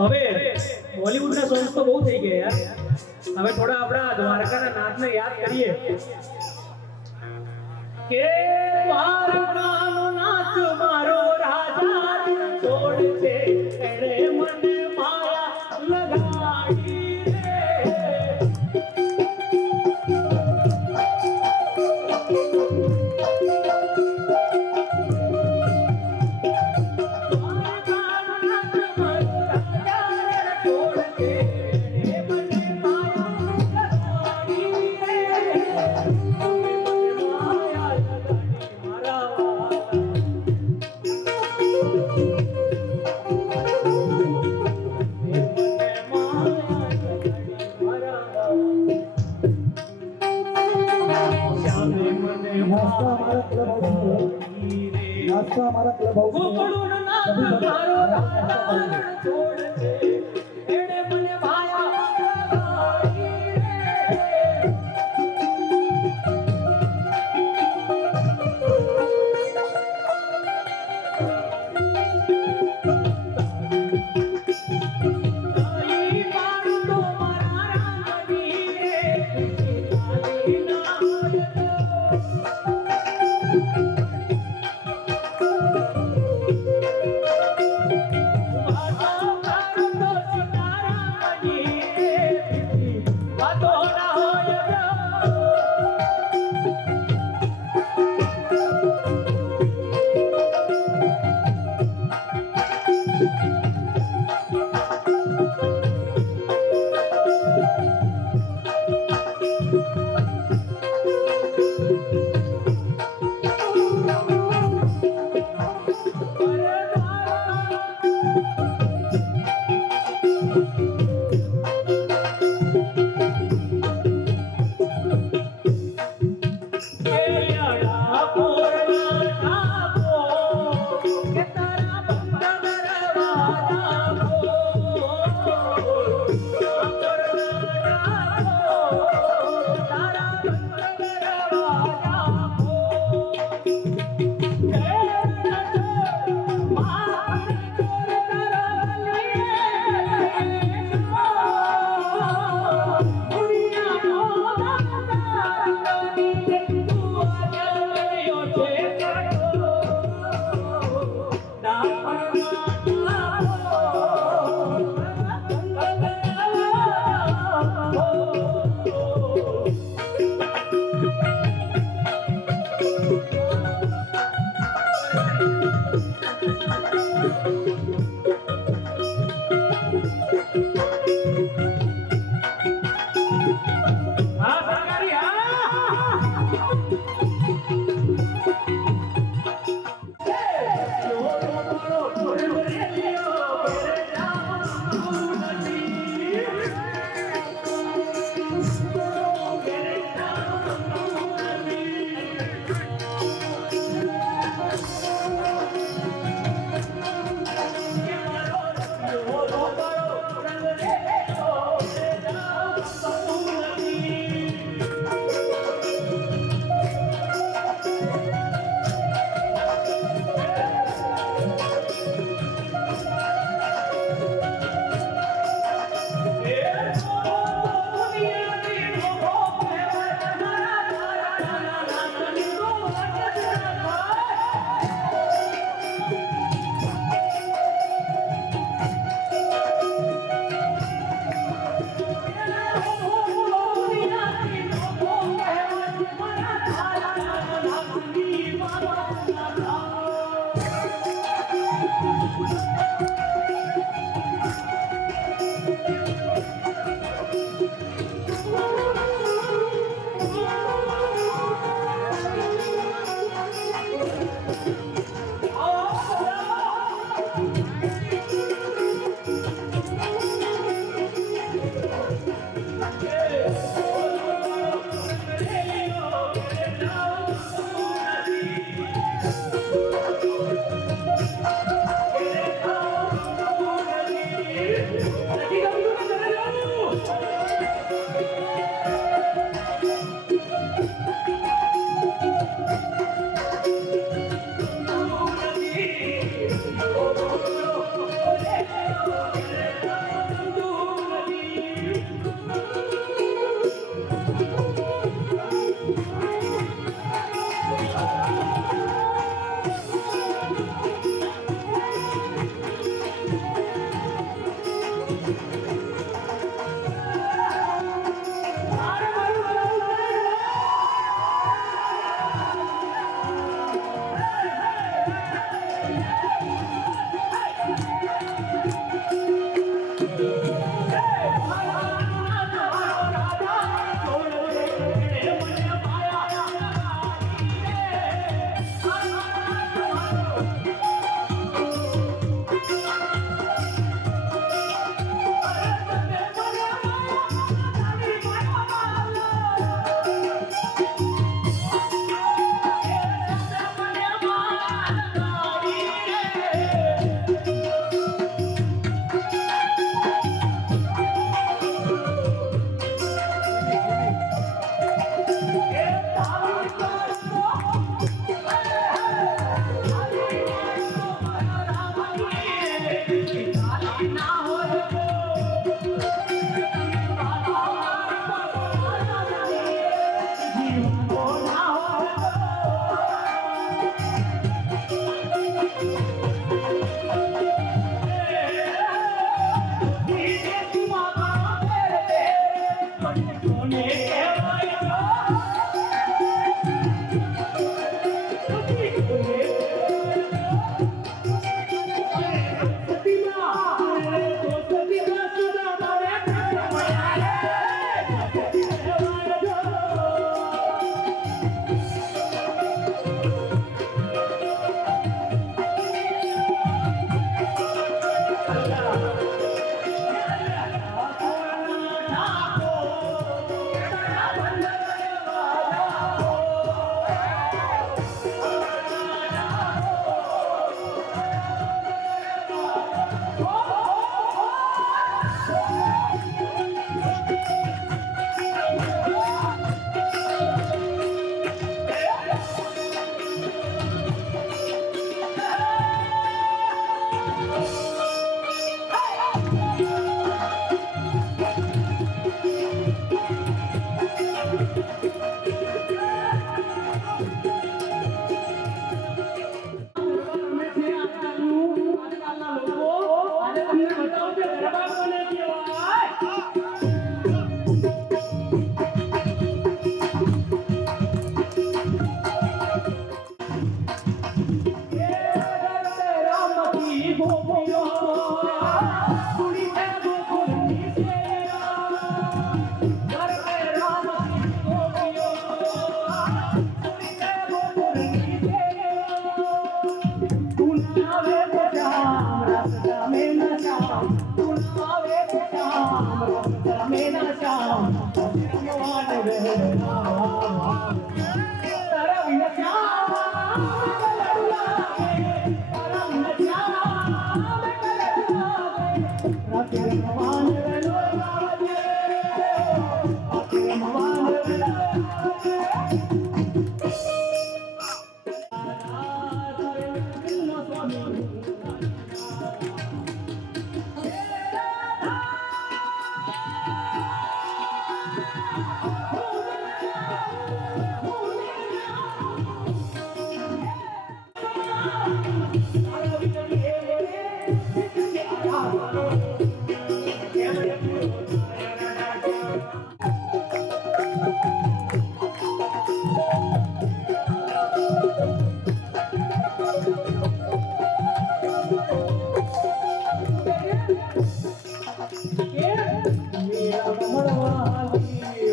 હવે બોલિવૂડના સોંગ્સ તો બહુ થઈ ગયા યાર. હવે થોડા આપણા દ્વારકાના નાથને યાદ કરીએ કે દ્વારકાનો નાથ મારો રાજા છોડ દે એણે મને માયા લગાડી રે हमेशा हमारा क्लब हाउस में ગોકળું નાથ सभी लोग મારો हमारा રાજા साथ है। છોડ છે એણે મને ભાયા ગાડી રે તાળી પાડતો મારા રામજી રે તાળી ના પાડતો ભાષા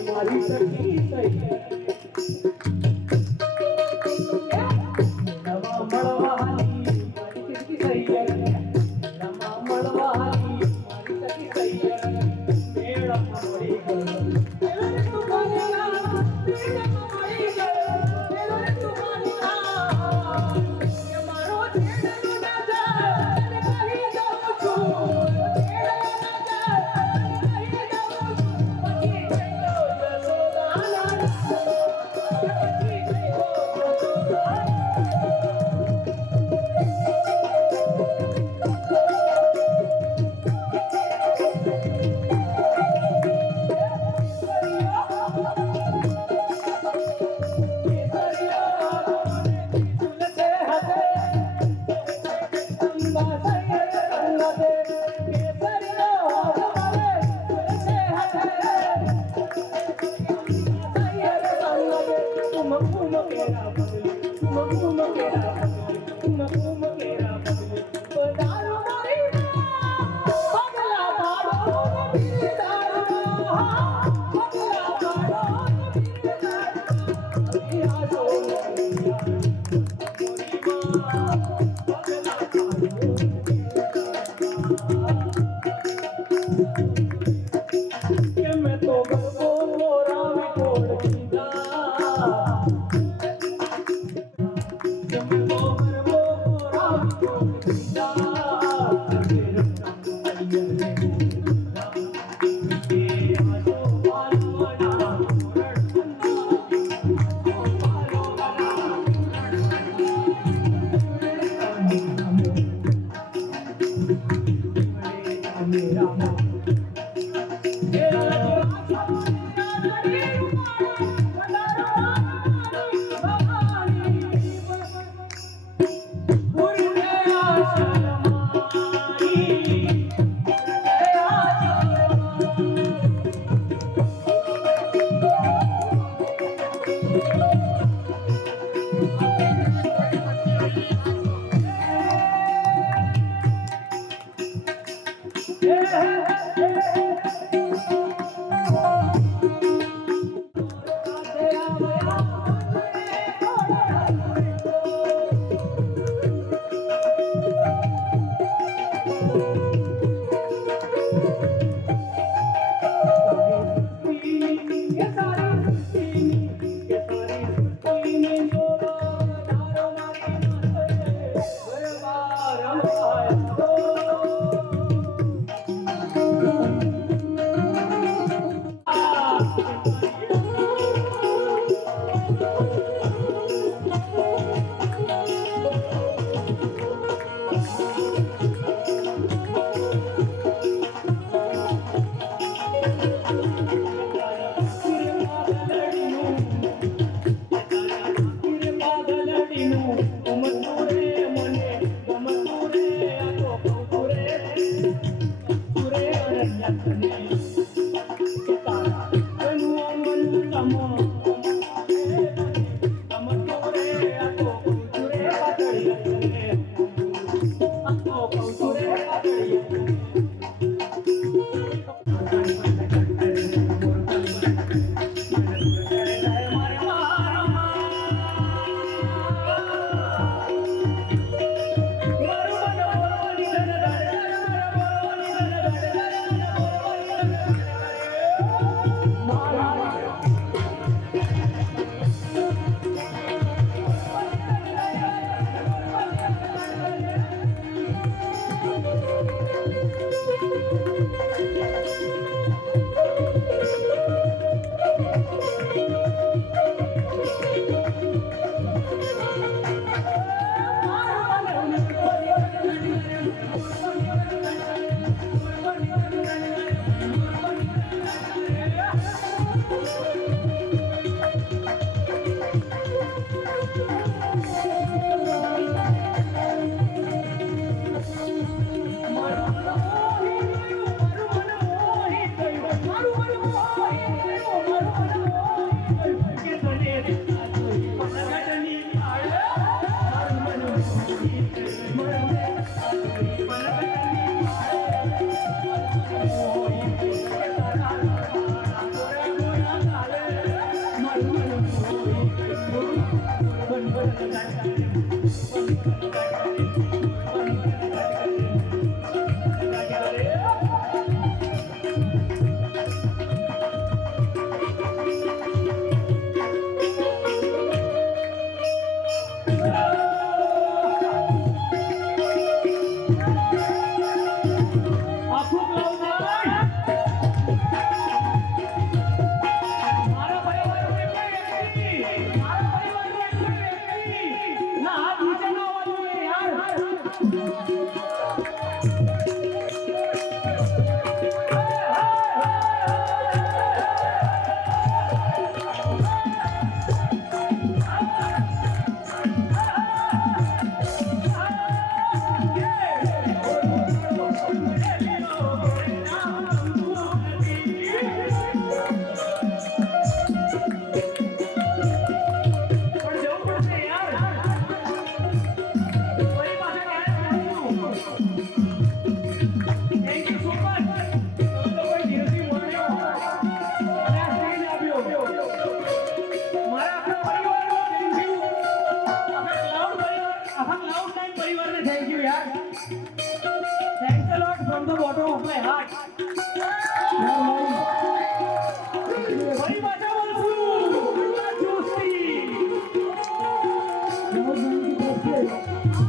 મારી સખી થઈ નવા મળવાની મારી સખી થઈ નવા મળવાની મારી સખી થઈ મેળા મળી ગયો તું મારા મેળા મળી ગયો તું મારા એ મારો છેડો ના જા કહી દઉં છું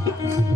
યાર